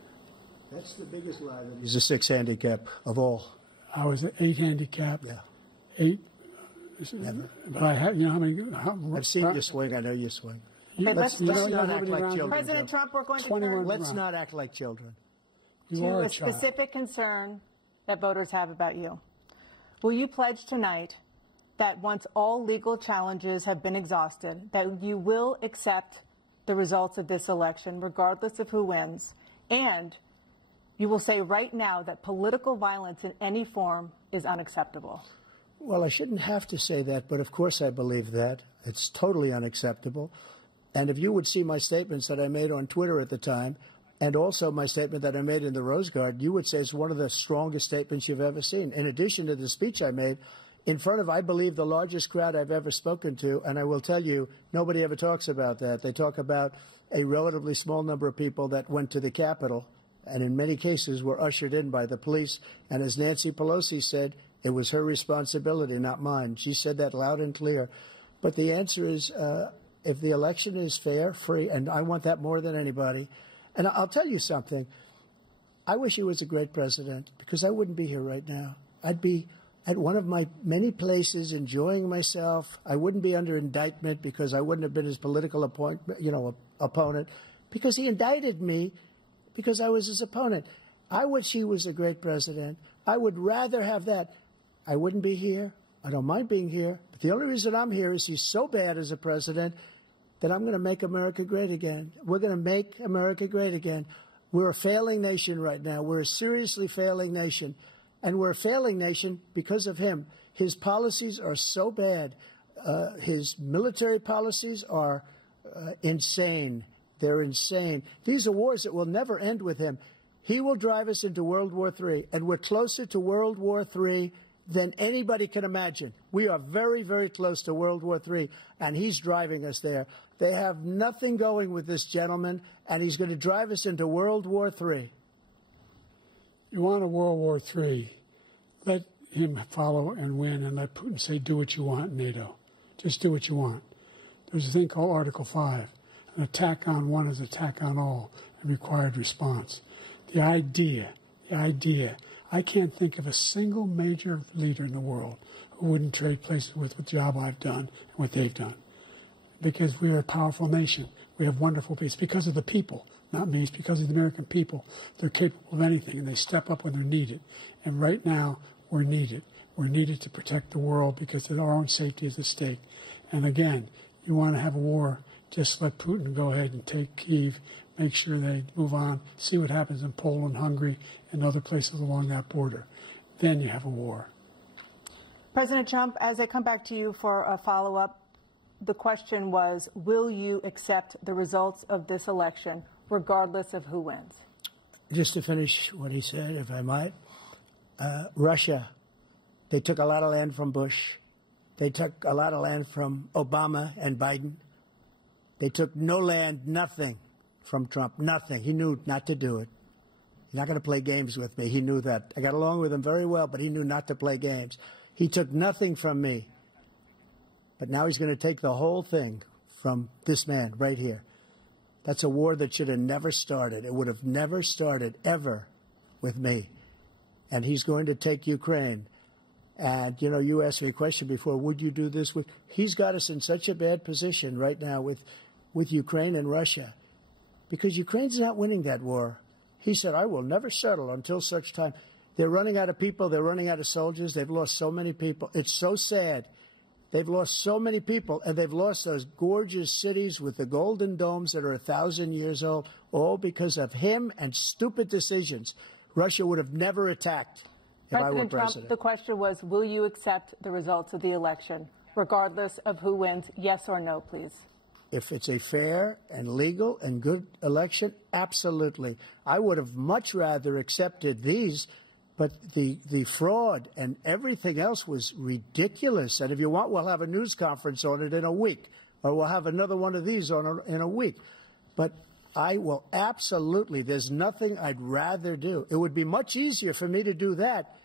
That's the biggest lie. That he's a 6 handicap of all. I was an 8 handicap. Yeah. 8. Never. But I had, you know how many? I've seen you swing. I know you swing. Let's not act like children. President Trump, we're going to Let's not act like children. To a specific concern that voters have about you. Will you pledge tonight that once all legal challenges have been exhausted, that you will accept the results of this election, regardless of who wins, and you will say right now that political violence in any form is unacceptable? Well, I shouldn't have to say that, but of course I believe that. It's totally unacceptable. And if you would see my statements that I made on Twitter at the time, and also my statement that I made in the Rose Garden, you would say it's one of the strongest statements you've ever seen. In addition to the speech I made in front of, I believe, the largest crowd I've ever spoken to, and I will tell you, nobody ever talks about that. They talk about a relatively small number of people that went to the Capitol, and in many cases were ushered in by the police. And as Nancy Pelosi said, it was her responsibility, not mine. She said that loud and clear. But the answer is, if the election is fair, free, and I want that more than anybody. And I'll tell you something. I wish he was a great president, because I wouldn't be here right now. I'd be at one of my many places enjoying myself. I wouldn't be under indictment because I wouldn't have been his political opponent, because he indicted me because I was his opponent. I wish he was a great president. I would rather have that. I wouldn't be here. I don't mind being here. But the only reason I'm here is he's so bad as a president that I'm going to make America great again. We're going to make America great again. We're a failing nation right now. We're a seriously failing nation. And we're a failing nation because of him. His policies are so bad. His military policies are insane. They're insane. These are wars that will never end with him. He will drive us into World War III, and we're closer to World War III than anybody can imagine. We are very, very close to World War III, and he's driving us there. They have nothing going with this gentleman, and he's going to drive us into World War III. You want a World War III, let him follow and win, and let Putin say, do what you want, NATO. Just do what you want. There's a thing called Article 5. An attack on one is an attack on all, and required response. The idea, I can't think of a single major leader in the world who wouldn't trade places with the job I've done and what they've done. Because we are a powerful nation. We have wonderful people. It's because of the people, not me. It's because of the American people. They're capable of anything, and they step up when they're needed. And right now, we're needed. We're needed to protect the world because our own safety is at stake. And again, you want to have a war, just let Putin go ahead and take Kyiv, make sure they move on, see what happens in Poland, Hungary, and other places along that border. Then you have a war. President Trump, as I come back to you for a follow-up, the question was, will you accept the results of this election, regardless of who wins? Just to finish what he said, if I might, Russia, they took a lot of land from Bush. They took a lot of land from Obama and Biden. They took no land, nothing from Trump, nothing. He knew not to do it. He's not going to play games with me. He knew that. I got along with him very well, but he knew not to play games. He took nothing from me. But now he's going to take the whole thing from this man right here. That's a war that should have never started. It would have never started ever with me. And he's going to take Ukraine. And, you know, you asked me a question before, would you do this with? He's got us in such a bad position right now with Ukraine and Russia, because Ukraine's not winning that war. He said, I will never settle until such time. They're running out of people. They're running out of soldiers. They've lost so many people. It's so sad They've lost so many people, and they've lost those gorgeous cities with the golden domes that are 1,000 years old, all because of him and stupid decisions. Russia would have never attacked if I were President president. Trump, the question was, will you accept the results of the election, regardless of who wins? Yes or no, please. If it's a fair and legal and good election, absolutely. I would have much rather accepted these, but the fraud and everything else was ridiculous. And if you want, we'll have a news conference on it in a week, or we'll have another one of these in a week. But I will absolutely, there's nothing I'd rather do. It would be much easier for me to do that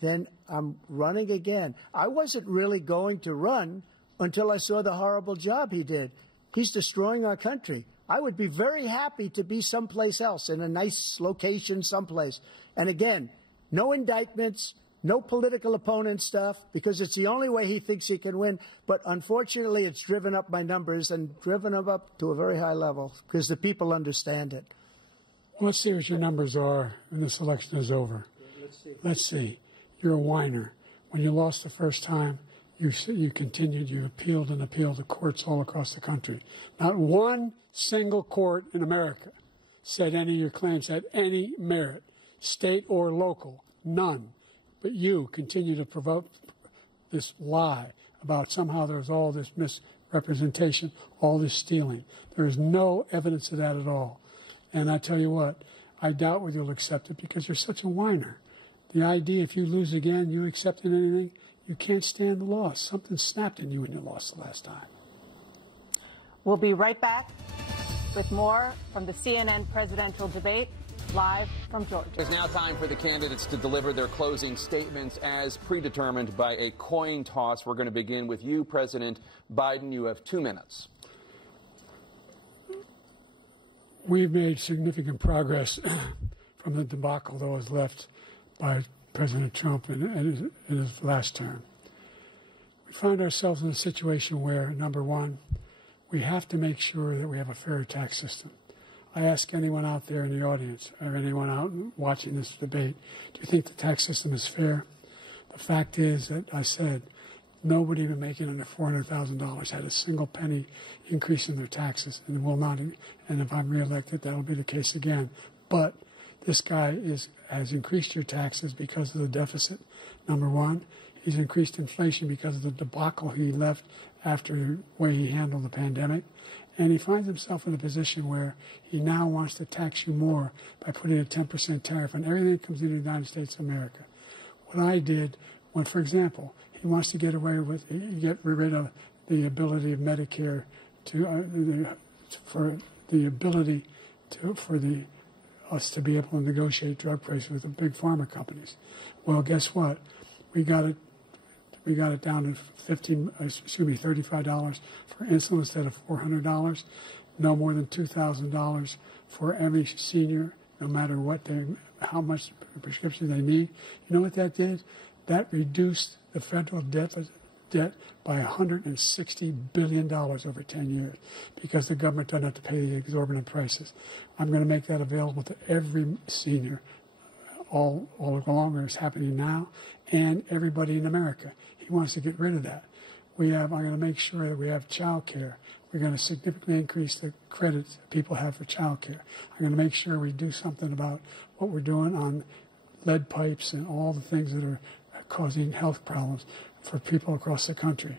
than I'm running again. I wasn't really going to run until I saw the horrible job he did. He's destroying our country. I would be very happy to be someplace else, in a nice location someplace. And again, no indictments, no political opponent stuff, because it's the only way he thinks he can win. But unfortunately, it's driven up my numbers and driven them up to a very high level because the people understand it. Well, let's see what your numbers are when this election is over. Let's see. You're a whiner. When you lost the first time, you continued, you appealed and appealed to courts all across the country. Not one single court in America said any of your claims had any merit, state or local, none. But you continue to provoke this lie about somehow there's all this misrepresentation, all this stealing. There is no evidence of that at all. And I tell you what, I doubt whether you'll accept it because you're such a whiner. The idea if you lose again, you accepting anything, you can't stand the loss. Something snapped in you when you lost the last time. We'll be right back with more from the CNN presidential debate, live from Georgia. It's now time for the candidates to deliver their closing statements as predetermined by a coin toss. We're going to begin with you, President Biden. You have 2 minutes. We've made significant progress from the debacle that was left by President Trump in his last term. We find ourselves in a situation where, number one, we have to make sure that we have a fair tax system. I ask anyone out there in the audience or anyone out watching this debate, do you think the tax system is fair? The fact is that I said nobody even making under $400,000 had a single penny increase in their taxes and will not. And if I'm reelected, that will be the case again. But this guy has increased your taxes because of the deficit, number one. He's increased inflation because of the debacle he left after the way he handled the pandemic. And he finds himself in a position where he now wants to tax you more by putting a 10% tariff on everything that comes into the United States of America. What I did, when, for example, he wants to get rid of the ability of Medicare for us to be able to negotiate drug prices with the big pharma companies. Well, guess what? We got it down to $35 for insulin instead of $400. No more than $2,000 for every senior, no matter how much prescription they need. You know what that did? That reduced the federal debt by $160 billion over 10 years because the government doesn't have to pay the exorbitant prices. I'm going to make that available to every senior all along, it's happening now, and everybody in America. He wants to get rid of that. I'm going to make sure that we have child care. We're going to significantly increase the credits people have for child care. I'm going to make sure we do something about what we're doing on lead pipes and all the things that are causing health problems for people across the country.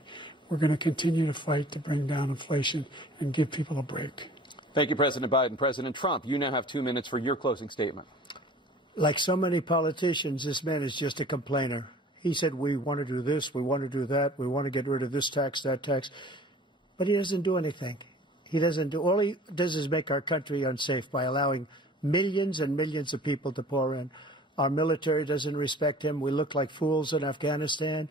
We're going to continue to fight to bring down inflation and give people a break. Thank you, President Biden. President Trump, you now have 2 minutes for your closing statement. Like so many politicians, this man is just a complainer. He said, we want to do this, we want to do that, we want to get rid of this tax, that tax. But he doesn't do anything. All he does is make our country unsafe by allowing millions and millions of people to pour in. Our military doesn't respect him. We look like fools in Afghanistan.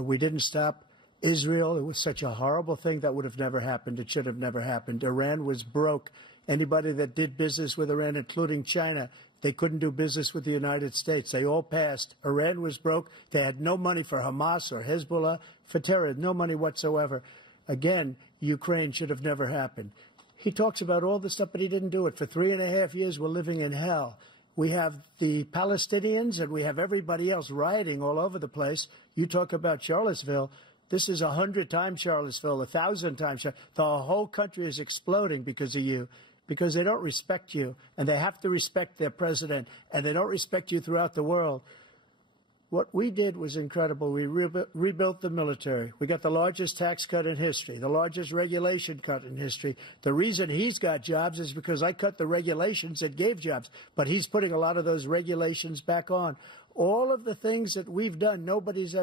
We didn't stop Israel. It was such a horrible thing that would have never happened. It should have never happened. Iran was broke. Anybody that did business with Iran, including China, they couldn't do business with the United States. They all passed. Iran was broke. They had no money for Hamas or Hezbollah, for terror, no money whatsoever. Again, Ukraine should have never happened. He talks about all this stuff, but he didn't do it. For 3.5 years, we're living in hell. We have the Palestinians and we have everybody else rioting all over the place. You talk about Charlottesville. This is 100 times Charlottesville, 1,000 times. The whole country is exploding because of you, because they don't respect you, and they have to respect their president, and they don't respect you throughout the world. What we did was incredible. We rebuilt the military. We got the largest tax cut in history, the largest regulation cut in history. The reason he's got jobs is because I cut the regulations that gave jobs, but he's putting a lot of those regulations back on. All of the things that we've done, nobody's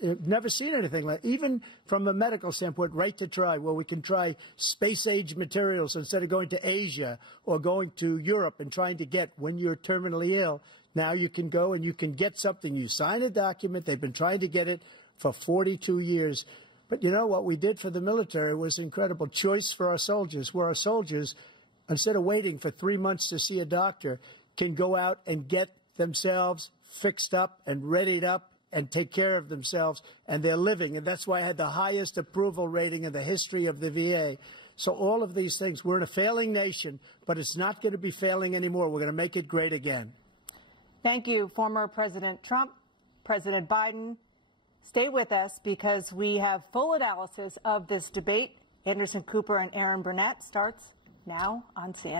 never seen anything like. Even from a medical standpoint, right to try, where we can try space-age materials instead of going to Asia or going to Europe and trying to get when you're terminally ill. Now you can go and you can get something. You sign a document. They've been trying to get it for 42 years. But you know what we did for the military was incredible. Choice for our soldiers, where our soldiers, instead of waiting for 3 months to see a doctor, can go out and get themselves fixed up and readied up and take care of themselves, and they're living. And that's why I had the highest approval rating in the history of the VA. So all of these things, we're in a failing nation, but it's not going to be failing anymore. We're going to make it great again. Thank you, former President Trump, President Biden. Stay with us because we have full analysis of this debate. Anderson Cooper and Aaron Burnett starts now on CNN.